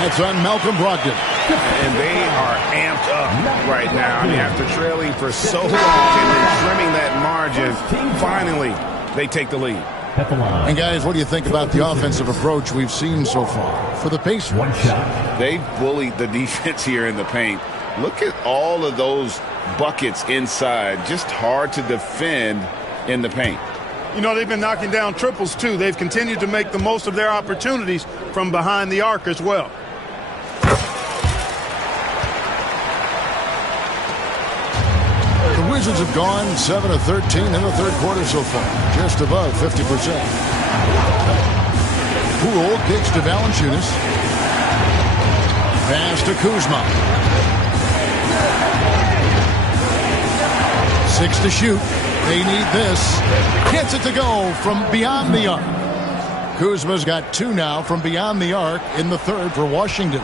That's on Malcolm Brogdon. And they are amped up right now. I mean, after trailing for so long and then trimming that margin, finally they take the lead. And guys, what do you think about the offensive approach we've seen so far for the Pacers? They bullied the defense here in the paint. Look at all of those buckets inside. Just hard to defend in the paint. You know, they've been knocking down triples, too. They've continued to make the most of their opportunities from behind the arc as well. The Wizards have gone 7 of 13 in the third quarter so far, just above 50%. Poole kicks to Valanciunas. Pass to Kuzma. 6 to shoot. They need this. Gets it to go from beyond the arc. Kuzma's got 2 now from beyond the arc in the third for Washington.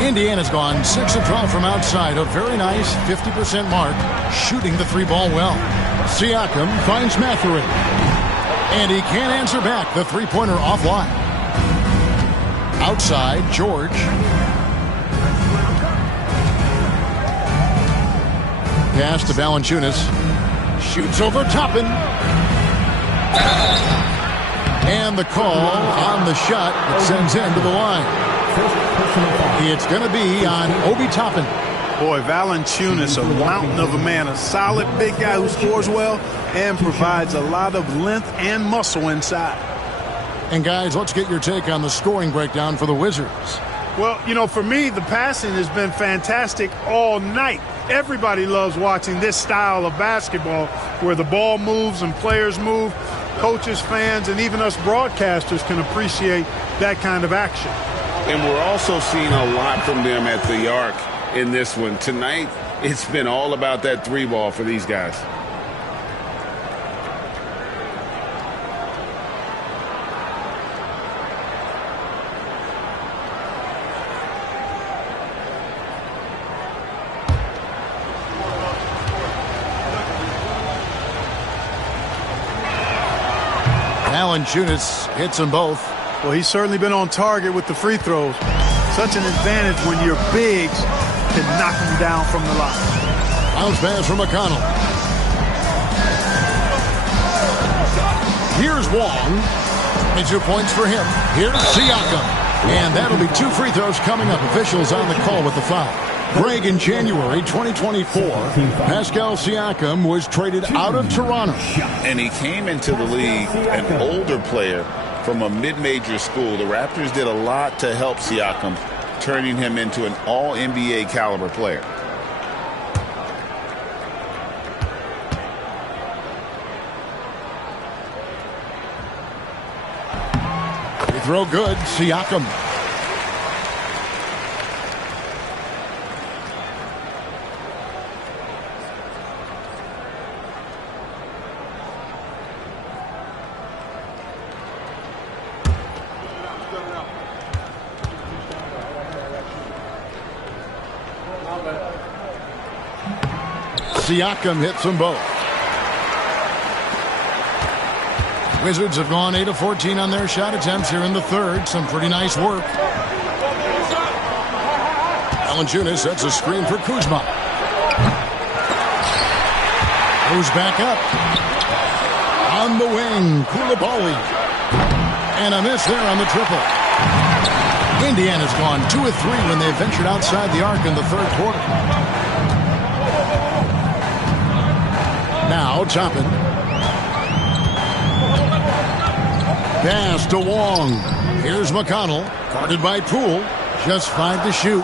Indiana's gone 6 of 12 from outside. A very nice 50% mark, shooting the 3-ball well. Siakam finds Mathurin. And he can't answer back. The 3-pointer offline. Outside, George. Pass to Valanciunas. Shoots over Toppin. And the call on the shot that sends him to the line. It's going to be on Obi Toppin. Boy, Valanciunas, a mountain of a man, a solid big guy who scores well and provides a lot of length and muscle inside. And guys, let's get your take on the scoring breakdown for the Wizards. Well, you know, for me, the passing has been fantastic all night. Everybody loves watching this style of basketball where the ball moves and players move. Coaches, fans, and even us broadcasters can appreciate that kind of action. And we're also seeing a lot from them at the arc in this one. Tonight, it's been all about that 3-ball for these guys. Valanciunas hits them both. Well, he's certainly been on target with the free throws. Such an advantage when your bigs can knock them down from the line. Bounce pass from McConnell. Here's Wong. And 2 points for him. Here's Siakam. And that'll be 2 free throws coming up. Officials on the call with the foul. Greg, in January 2024, Pascal Siakam was traded out of Toronto. And he came into the league an older player from a mid-major school. The Raptors did a lot to help Siakam, turning him into an all-NBA caliber player. Free throw good, Siakam. Siakam hits them both. Wizards have gone 8 of 14 on their shot attempts here in the third. Some pretty nice work. Valanciunas sets a screen for Kuzma. Goes back up. On the wing, Koulibaly. And a miss there on the triple. Indiana's gone 2 of 3 when they ventured outside the arc in the third quarter. Now Toppin. Pass to Wong. Here's McConnell. Guarded by Poole. Just 5 to shoot.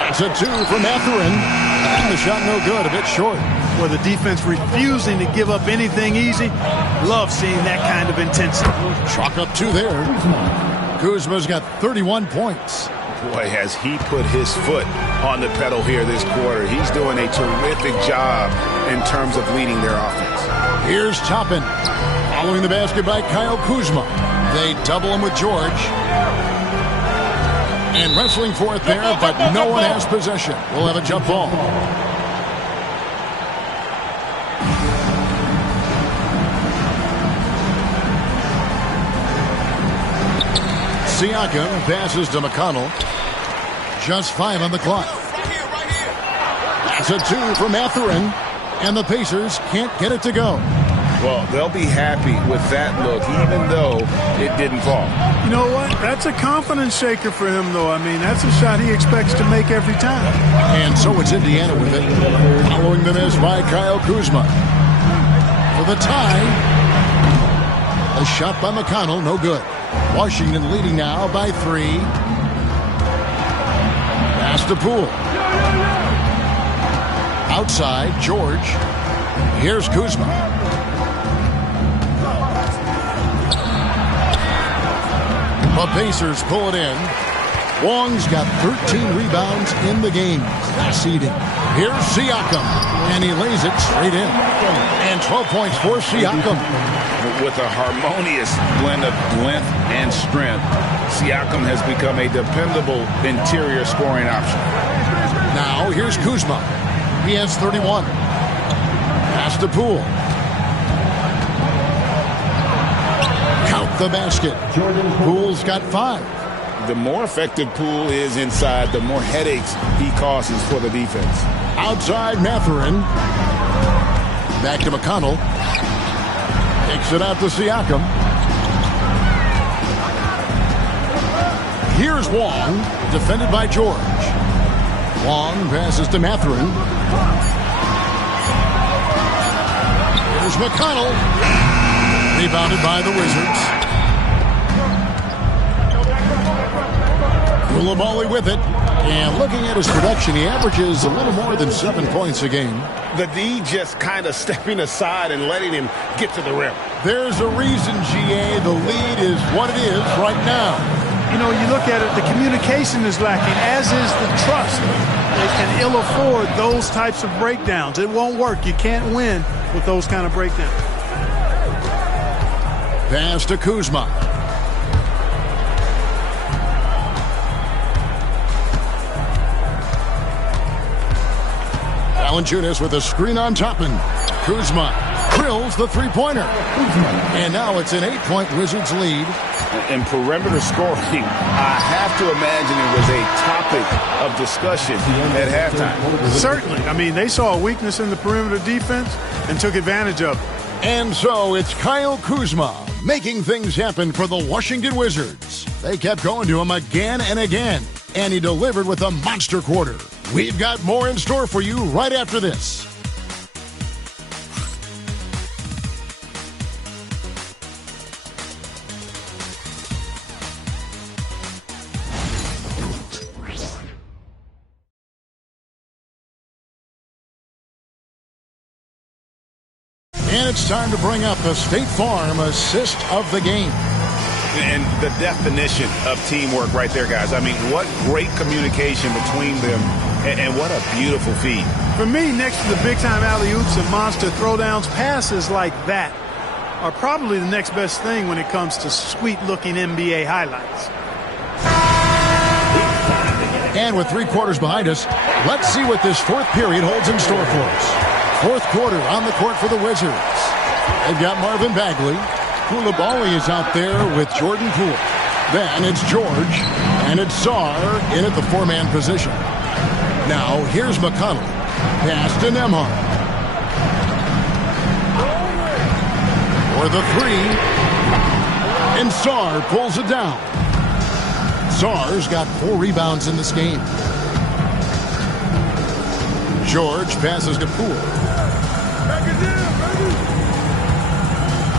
That's a 2 from Matherin. And the shot no good, a bit short. Well, the defense refusing to give up anything easy. Love seeing that kind of intensity. Chalk up 2 there. Kuzma's got 31 points. Boy, has he put his foot on the pedal here this quarter. He's doing a terrific job in terms of leading their offense. Here's Toppin. Following the basket by Kyle Kuzma. They double him with George. And wrestling for it there, but no one has possession. We'll have a jump ball. Siakam passes to McConnell. Just 5 on the clock. That's a 2 from Matherin. And the Pacers can't get it to go. Well, they'll be happy with that look, even though it didn't fall. You know what? That's a confidence shaker for him, though. I mean, that's a shot he expects to make every time. And so it's Indiana with it. Following the miss by Kyle Kuzma. For the tie. A shot by McConnell, no good. Washington leading now by 3. Pass to Poole. Outside, George. Here's Kuzma. The Pacers pull it in. Wong's got 13 rebounds in the game. Seeding. Here's Siakam. And he lays it straight in. And 12 points for Siakam. With a harmonious blend of length and strength, Siakam has become a dependable interior scoring option. Now here's Kuzma. He has 31. Pass to Poole. Count the basket. Poole's got 5. The more effective Poole is inside, the more headaches he causes for the defense. Outside Matherin. Back to McConnell. Takes it out to Siakam. Here's Wong, defended by George. Wong passes to Matherin. Here's McConnell. Rebounded by the Wizards. Koulibaly with it. And looking at his production, he averages a little more than 7 points a game. The D just kind of stepping aside and letting him get to the rim. There's a reason, GA, the lead is what it is right now. You know, you look at it, the communication is lacking, as is the trust. They can ill afford those types of breakdowns. It won't work. You can't win with those kind of breakdowns. Pass to Kuzma. Valanciunas with a screen on Toppin. Kuzma drills the three-pointer. And now it's an 8-point Wizards lead. In perimeter scoring, I have to imagine it was a topic of discussion at halftime. Certainly. I mean, they saw a weakness in the perimeter defense and took advantage of it. And so it's Kyle Kuzma making things happen for the Washington Wizards. They kept going to him again and again, and he delivered with a monster quarter. We've got more in store for you right after this. And it's time to bring up the State Farm assist of the game. And the definition of teamwork right there, guys. I mean, what great communication between them, and what a beautiful feed. For me, next to the big-time alley-oops and monster throwdowns, passes like that are probably the next best thing when it comes to sweet-looking NBA highlights. And with 3 quarters behind us, let's see what this fourth period holds in store for us. Fourth quarter on the court for the Wizards. They've got Marvin Bagley. Koulibaly is out there with Jordan Poole. Then it's George, and it's Sarr in at the 4-man position. Now here's McConnell. Pass to Nembhard. For the 3. And Sarr pulls it down. Sarr's got 4 rebounds in this game. George passes to Poole.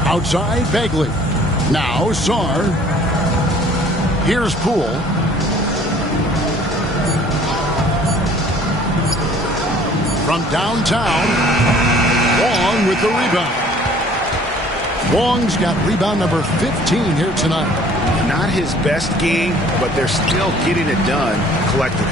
Outside, Bagley. Now, Sarr. Here's Poole. From downtown, Wong with the rebound. Wong's got rebound number 15 here tonight. Not his best game, but they're still getting it done collectively.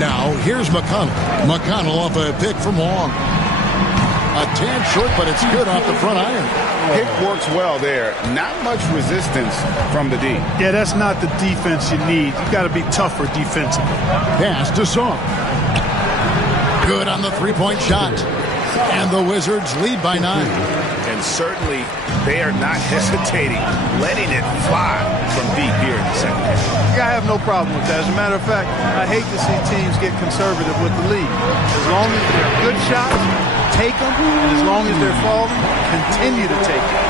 Now, here's McConnell. McConnell off a pick from Wong. A tad short, but it's good off the front iron. Pick works well there. Not much resistance from the D. Yeah, that's not the defense you need. You got to be tougher defensively. Pass to Sarr. Good on the three-point shot. And the Wizards lead by 9. And certainly they are not hesitating, letting it fly from deep here in the second half. I have no problem with that. As a matter of fact, I hate to see teams get conservative with the lead. As long as they're good shots, take them. And as long as they're falling, continue to take them.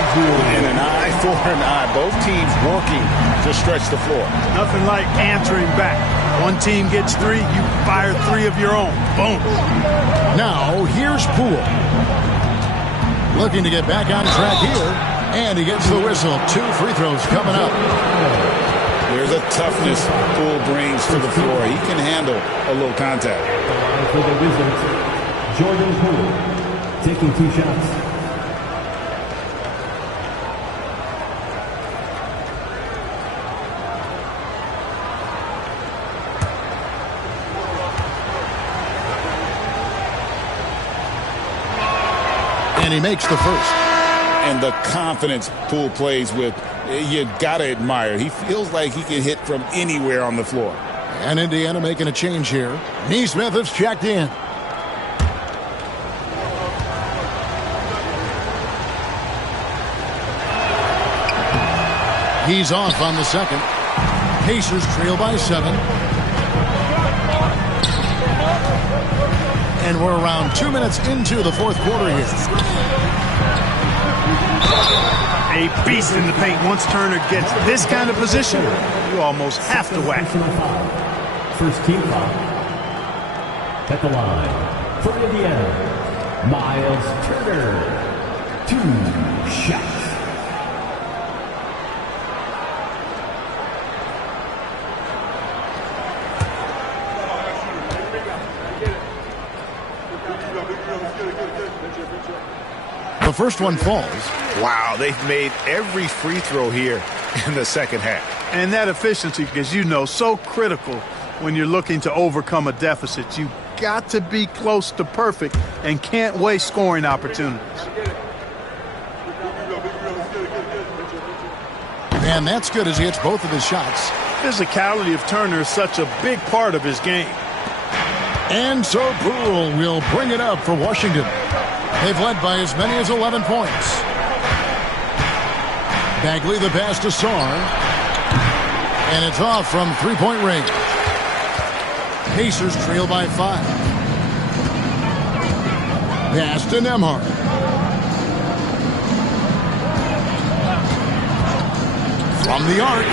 And an eye for an eye. Both teams working to stretch the floor. Nothing like answering back. One team gets 3, you fire 3 of your own. Boom. Now, here's Poole. Looking to get back on track here. And he gets the whistle. 2 free throws coming up. There's a toughness Poole brings to the floor. He can handle a little contact. For the Wizards, Jordan Poole taking 2 shots. And he makes the first. And the confidence Poole plays with, you gotta admire. He feels like he can hit from anywhere on the floor. And Indiana making a change here. Neesmith has checked in. He's off on the second. Pacers trail by 7. And we're around 2 minutes into the fourth quarter here. A beast in the paint. Once Turner gets this kind of position, you almost have to whack. First team foul. At the line for Indiana, Miles Turner. 2 shots. The first one falls. Wow, they've made every free throw here in the second half. And that efficiency, as you know, so critical when you're looking to overcome a deficit. You got to be close to perfect and can't waste scoring opportunities. And that's good as he hits both of his shots. Physicality of Turner is such a big part of his game. And so Poole will bring it up for Washington. They've led by as many as 11 points. Bagley the pass to Sarr. And it's off from three-point range. Pacers trail by 5. Pass to Nembhard. From the arc.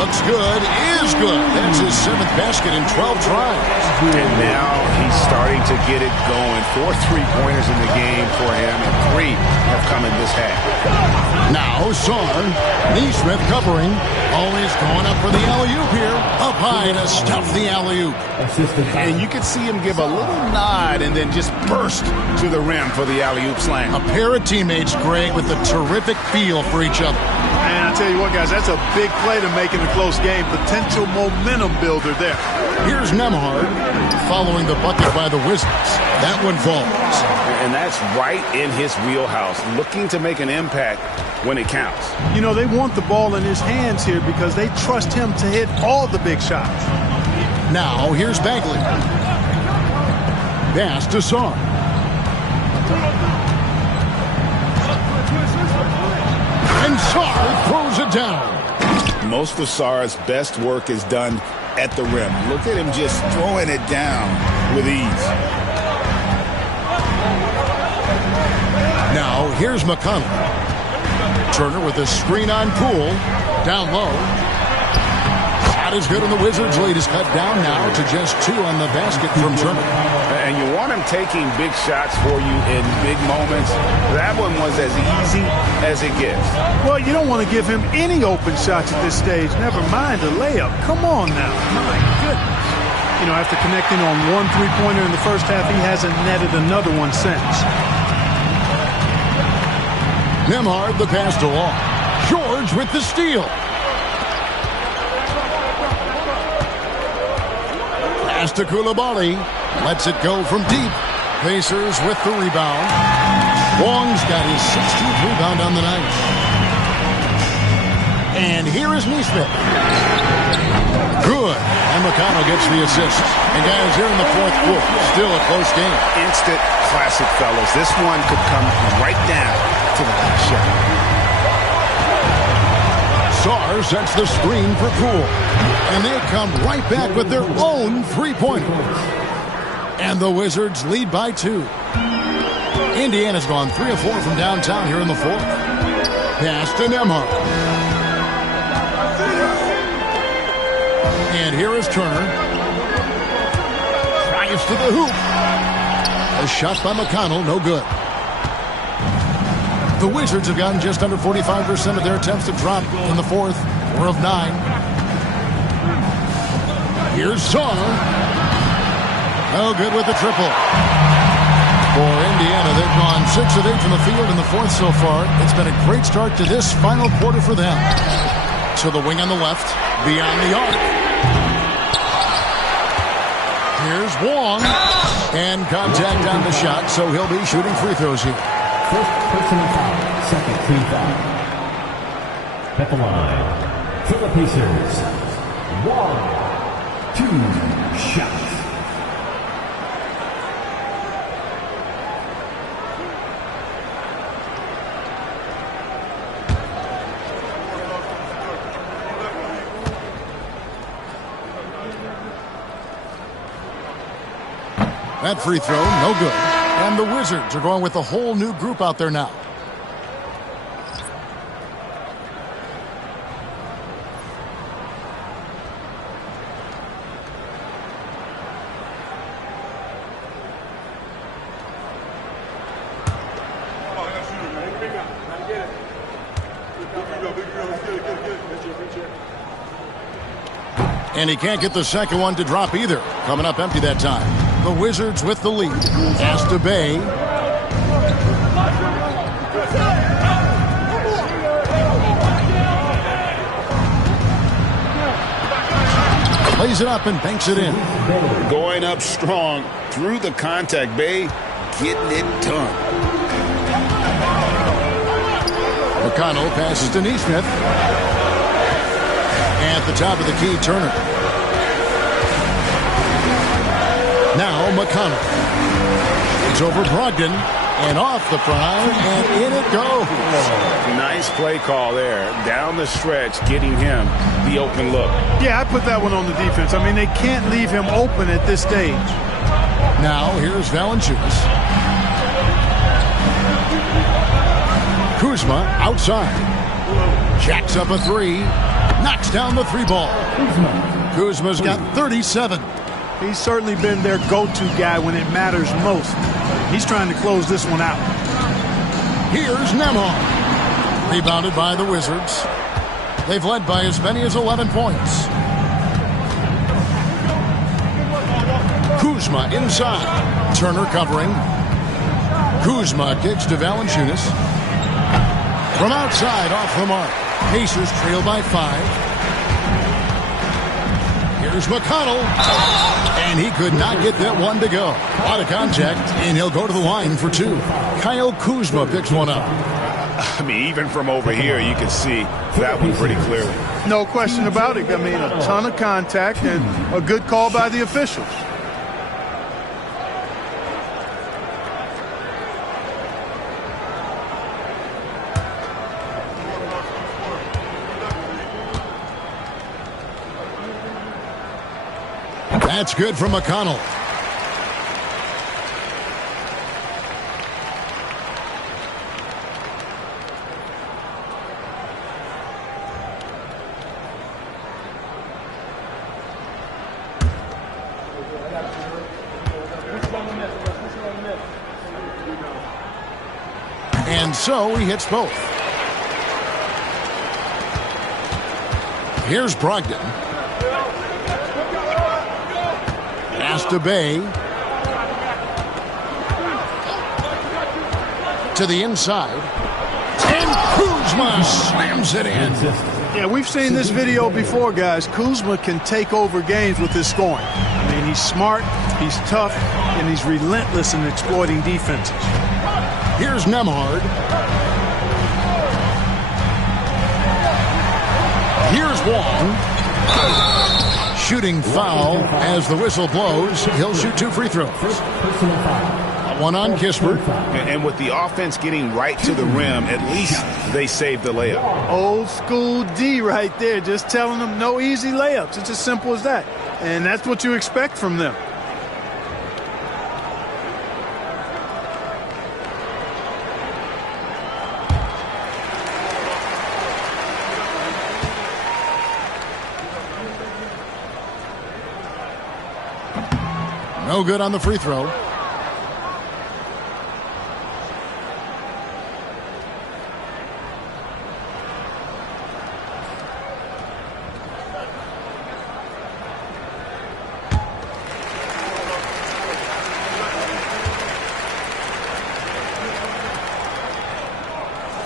Looks good. Is good. That's his 7th basket in 12 tries. And now he's starting to get it going. 4 3-pointers in the game for him, and 3 have come in this half. Now Sarr. Neesmith covering. Always going up for the alley-oop here. Up high to stuff the alley-oop. And you can see him give a little nod and then just burst to the rim for the alley-oop slam. A pair of teammates, Greg, with a terrific feel for each other. And I tell you what, guys, that's a big play to make in a close game. Potential momentum builder there. Here's Nembhard following the bucket by the Wizards. That one falls. And that's right in his wheelhouse, looking to make an impact when it counts. You know, they want the ball in his hands here because they trust him to hit all the big shots. Now, here's Bagley. Pass to Sarr. And Sarr throws it down. Most of Sarr's best work is done at the rim. Look at him just throwing it down with ease. Now, here's McConnell. Turner with a screen on Poole. Down low. Shot is good, and the Wizards' lead is cut down now to just 2 on the basket from Turner. And you want him taking big shots for you in big moments. That one was as easy as it gets. Well, you don't want to give him any open shots at this stage. Never mind a layup. Come on now. My goodness. You know, after connecting on 1 3-pointer in the first half, he hasn't netted another one since. Nembhard, the pass to Long. George with the steal. Pass to Coulibaly. Lets it go from deep. Pacers with the rebound. Wong's got his 16th rebound on the night. And here is Neesmith. Good. And McConnell gets the assist. And guys, here in the fourth quarter, still a close game. Instant classic, fellas. This one could come right down to the last shot. Sarr sets the screen for Poole. And they come right back with their own three-pointer. And the Wizards lead by 2. Indiana's gone 3 of 4 from downtown here in the fourth. Pass to Nembhard. And here is Turner. Drives to the hoop. A shot by McConnell, no good. The Wizards have gotten just under 45% of their attempts to drop in the fourth. 4 of 9. Here's Sarr. No good with the triple. For Indiana, they've gone 6 of 8 from the field in the fourth so far. It's been a great start to this final quarter for them. To the wing on the left, beyond the arc. Here's Wong. And contact on the shot, so he'll be shooting free throws here. First personal foul, second team foul. At the line, for the Pacers, 1-2 shots. That free throw, no good. And the Wizards are going with a whole new group out there now. And he can't get the second one to drop either. Coming up empty that time. The Wizards with the lead. Pass to Bay. Plays it up and banks it in. Going up strong through the contact. Bay getting it done. McConnell passes to Neesmith. At the top of the key, Turner. Now McConnell. It's over Brogdon and off the prime, and in it goes. Nice play call there. Down the stretch, getting him the open look. Yeah, I put that one on the defense. I mean, they can't leave him open at this stage. Now here's Valanciunas. Kuzma outside. Jacks up a 3. Knocks down the 3 ball. Kuzma's got 37. He's certainly been their go-to guy when it matters most. He's trying to close this one out. Here's Nembhard. Rebounded by the Wizards. They've led by as many as 11 points. Kuzma inside. Turner covering. Kuzma kicks to Valanciunas. From outside, off the mark. Pacers trail by 5. Here's McConnell. And he could not get that one to go. A lot of contact, and he'll go to the line for 2. Kyle Kuzma picks one up. I mean, even from over here, you can see that one pretty clearly. No question about it. I mean, a ton of contact and a good call by the officials. That's good from McConnell. And so he hits both. Here's Brogdon. Pass to Bay. To the inside. And Kuzma slams it in. Yeah, we've seen this video before, guys. Kuzma can take over games with his scoring. I mean, he's smart, he's tough, and he's relentless in exploiting defenses. Here's Nembhard. Here's Wong. Shooting foul as the whistle blows. He'll shoot 2 free throws. One on Kispert. And with the offense getting right to the rim, at least they saved the layup. Old school D right there, just telling them no easy layups. It's as simple as that. And that's what you expect from them. No good on the free throw.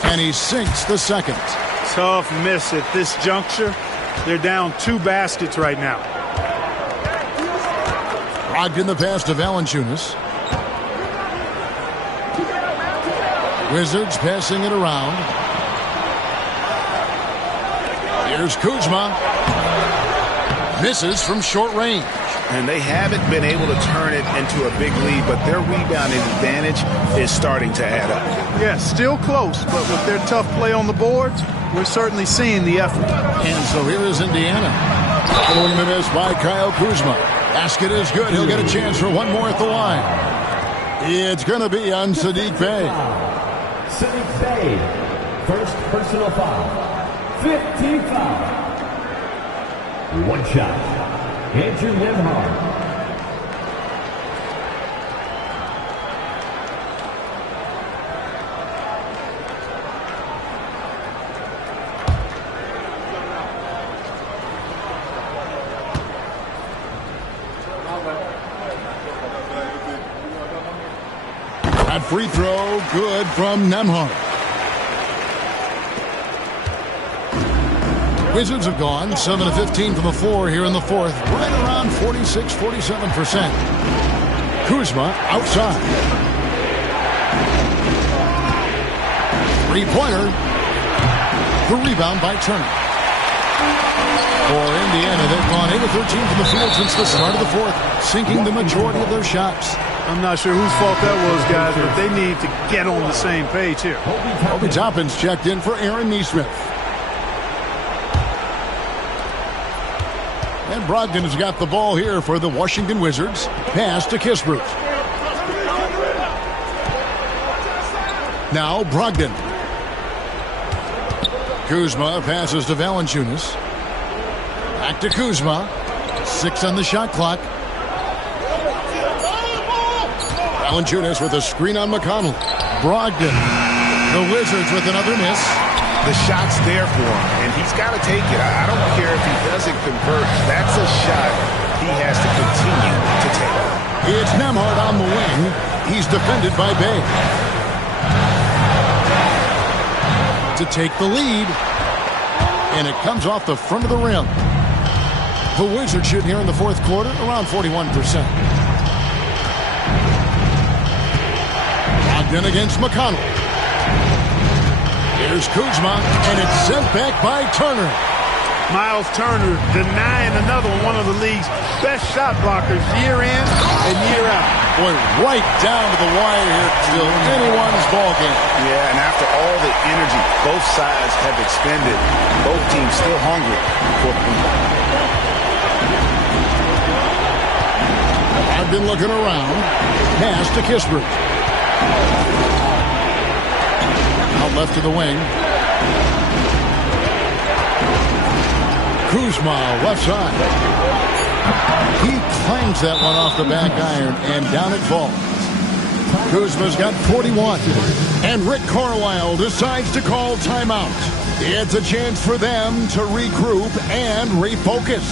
And he sinks the second. Tough miss at this juncture. They're down 2 baskets right now. Brogdon the pass to Valanciunas. Wizards passing it around. Here's Kuzma. Misses from short range. And they haven't been able to turn it into a big lead, but their rebounding advantage is starting to add up. Yeah, still close, but with their tough play on the boards, we're certainly seeing the effort. And so here is Indiana. Following the miss by Kyle Kuzma. Basket is good. He'll get a chance for one more at the line. It's going to be on Saddiq Bey. Saddiq Bey, first personal foul. 15 foul. One shot. Andrew Nembhard. That free throw good from Nembhard. Wizards have gone 7 of 15 from the floor here in the fourth. Right around 46-47%. Kuzma outside. Three-pointer. The rebound by Turner. For Indiana, they've gone 8 of 13 from the field since the start of the fourth, sinking the majority of their shots. I'm not sure whose fault that was, guys, but they need to get on the same page here. Obi Toppin's checked in for Aaron Nesmith. And Brogdon has got the ball here for the Washington Wizards. Pass to Kispert. Now Brogdon. Kuzma passes to Valanciunas. Back to Kuzma. 6 on the shot clock. Valanciunas with a screen on McConnell. Brogdon. The Wizards with another miss. The shot's there for him, and he's got to take it. I don't care if he doesn't convert. That's a shot he has to continue to take. It's Nembhard on the wing. He's defended by Bey. To take the lead. And it comes off the front of the rim. The Wizards shoot here in the fourth quarter around 41%. Brogdon against McConnell. Here's Kuzma, and it's sent back by Turner. Miles Turner denying another one of the league's best shot blockers year in and year out. Boy, right down to the wire here. Still anyone's ball game. Yeah, and after all the energy both sides have expended, both teams still hungry for the point. I've been looking around. Pass to Kispert. Out left to the wing. Kuzma, left side. He clangs that one off the back iron, and down it falls. Kuzma's got 41. And Rick Carlisle decides to call timeout. It's a chance for them to regroup and refocus.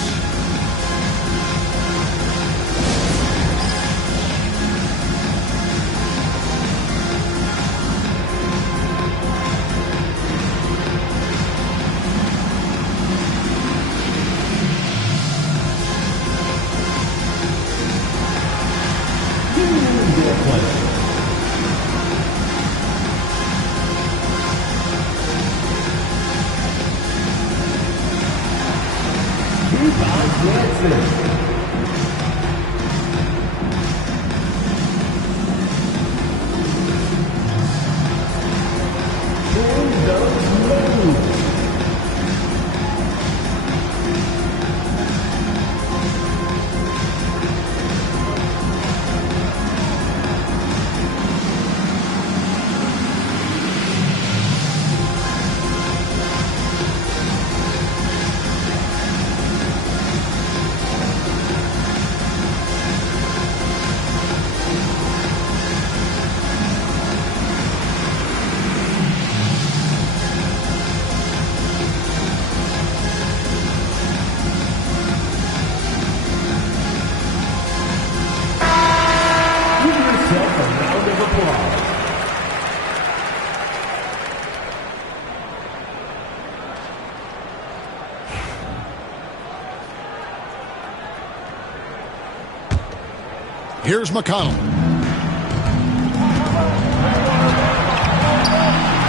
Here's McConnell.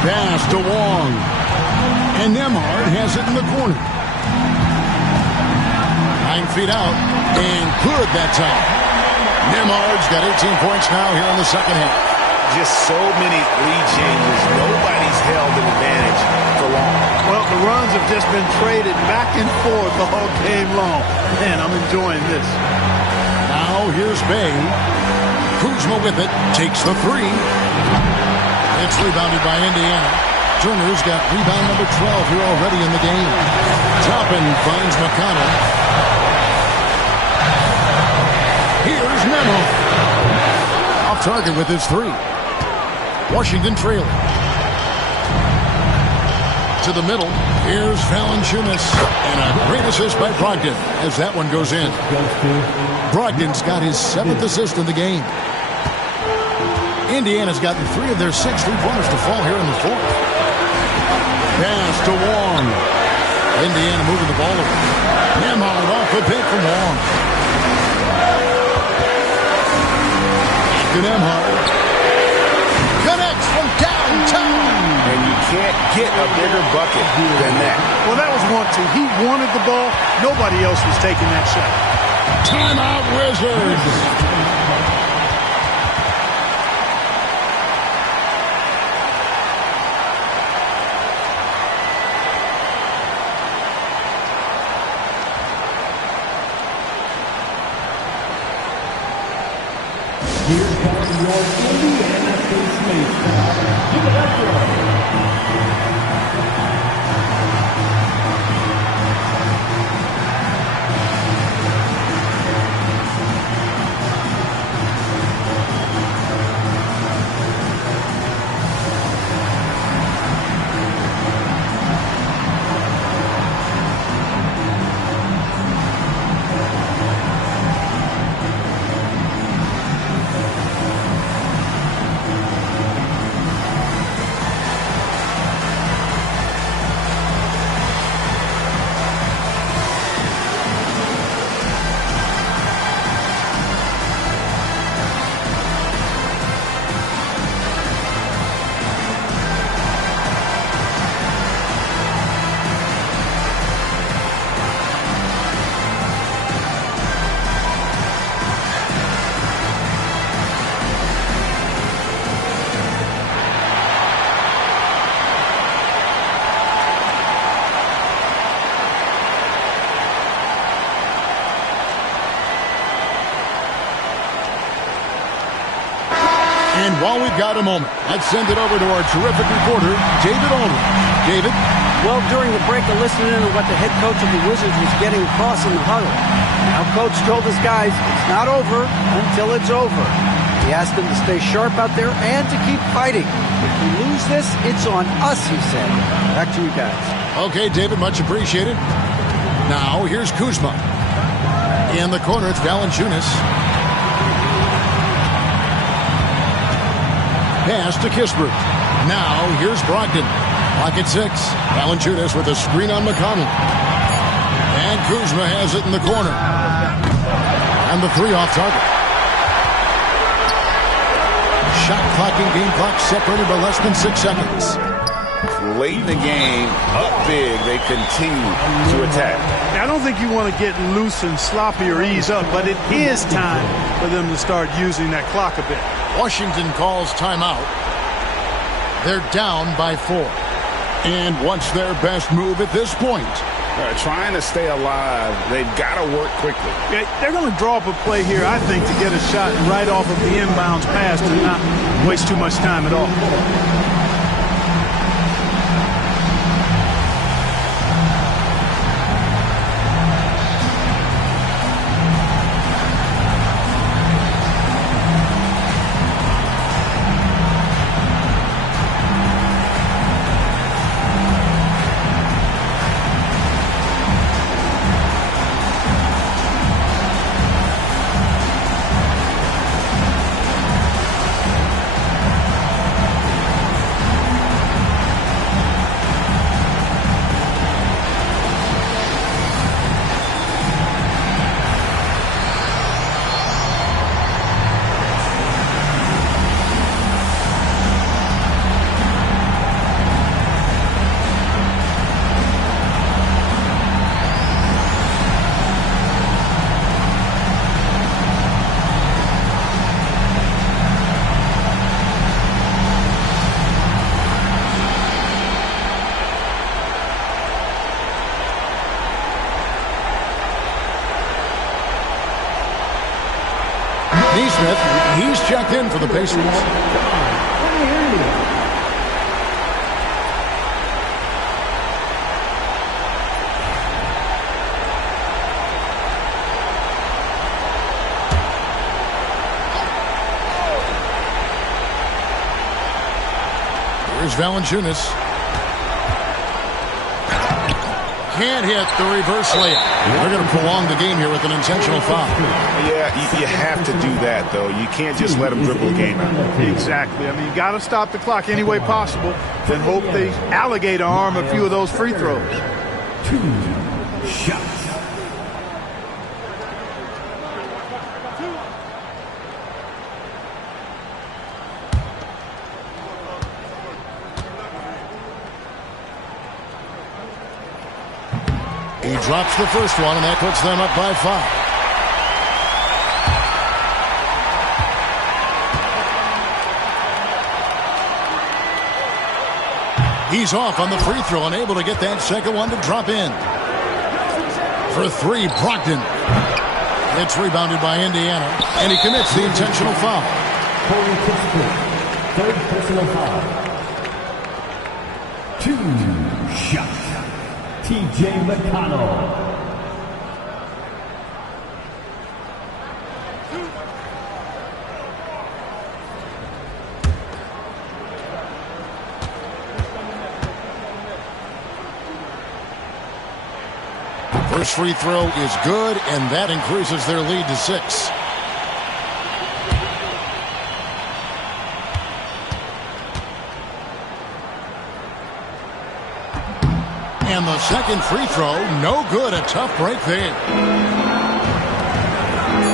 Pass to Wong. And Nembhard has it in the corner. 9 feet out. And good that time. Nembhard's got 18 points now here in the second half. Just so many lead changes. Nobody's held an advantage for long. Well, the runs have just been traded back and forth all game long. Man, I'm enjoying this. Now here's Bay. Kuzma with it. Takes the three. It's rebounded by Indiana. Turner's got rebound number 12 here already in the game. Toppin finds McConnell. Here's Nembhard. Off target with his three. Washington trailing. To the middle. Here's Valanciunas. And a great assist by Brogdon as that one goes in. Brogdon's got his 7th assist in the game. Indiana's gotten 3 of their 6 3-pointers to fall here in the 4th. Pass to Wong. Indiana moving the ball over. Nembhard off the pick from Wong. To Nembhard. Connects from downtown. And you can't get a bigger bucket than that. Well, that was 1-2. He wanted the ball. Nobody else was taking that shot. Timeout, Wizards. Here comes your Indiana State mascot. Give it up for him. And while we've got a moment, let's send it over to our terrific reporter, David Ulrich. David? Well, during the break, I listened in to what the head coach of the Wizards was getting across in the huddle. Now, Coach told his guys it's not over until it's over. He asked them to stay sharp out there and to keep fighting. If we lose this, it's on us, he said. Back to you guys. Okay, David, much appreciated. Now, here's Kuzma. In the corner, it's Valanciunas. Pass to Kispert. Now, here's Brogdon. Clock at 6. Valanciunas with a screen on McConnell. And Kuzma has it in the corner. And the 3 off target. Shot clock and game clock separated by less than 6 seconds. Late in the game, up big, they continue to attack. Now, I don't think you want to get loose and sloppy or ease up, but it is time for them to start using that clock a bit. Washington calls timeout. They're down by 4. And what's their best move at this point? Trying to stay alive, they've got to work quickly. Yeah, they're going to draw up a play here, I think, to get a shot right off of the inbounds pass and not waste too much time at all. Smith, he's checked in for the Pacers. Here's Valanciunas. Can't hit the reverse layup. They're going to prolong the game here with an intentional foul. Yeah, you have to do that, though. You can't just let them dribble the game out. Exactly. I mean, you got to stop the clock any way possible and hope they alligator arm a few of those free throws. 2 shots. He drops the first one, and that puts them up by 5. He's off on the free throw, unable to get that second one to drop in. For 3, Brogdon. It's rebounded by Indiana, and he commits the intentional foul. Third personal foul. 2 shots. T.J. McConnell. First free throw is good, and that increases their lead to 6. And the second free throw, no good. A tough break there.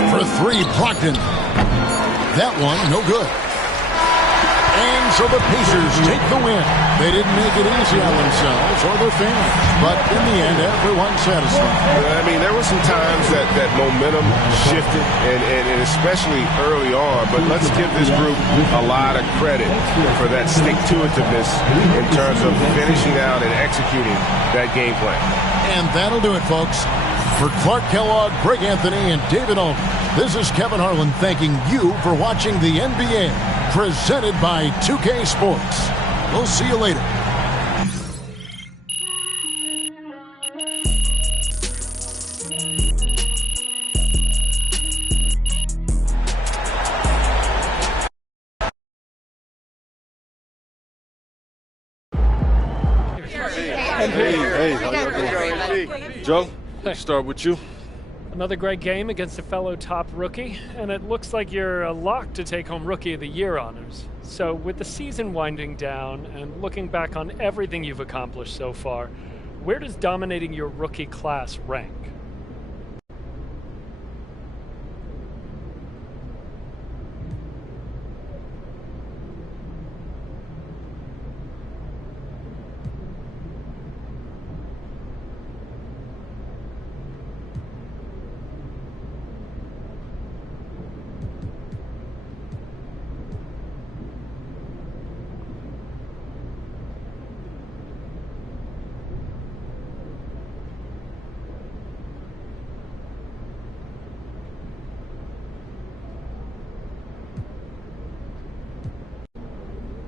For 3, Brogdon. That one, no good. And so the Pacers take the win. They didn't make it easy on themselves or their fans, but in the end, everyone's satisfied. I mean, there were some times that momentum shifted, and especially early on, but let's give this group a lot of credit for that stick-to-itiveness in terms of finishing out and executing that game plan. And that'll do it, folks. For Clark Kellogg, Greg Anthony, and David Olney, this is Kevin Harlan thanking you for watching the NBA, presented by 2K Sports. We'll see you later. Hey, how y'all doing? Joe, let's start with you. Another great game against a fellow top rookie, and it looks like you're a lock to take home Rookie of the Year honors. So with the season winding down and looking back on everything you've accomplished so far, where does dominating your rookie class rank?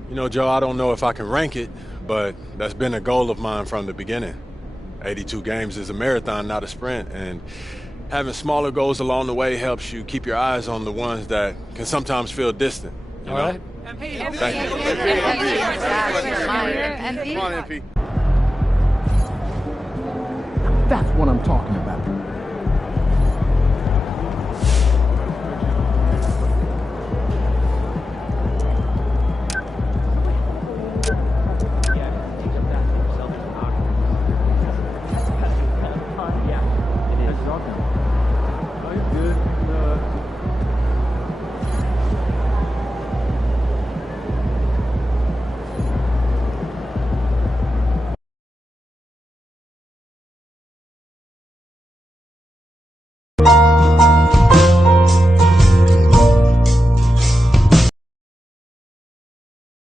You know, Joe, I don't know if I can rank it, but that's been a goal of mine from the beginning. 82 games is a marathon, not a sprint, and having smaller goals along the way helps you keep your eyes on the ones that can sometimes feel distant. You know? Right. Thank you. Come on, MP. That's what I'm talking about. Yeah, it is.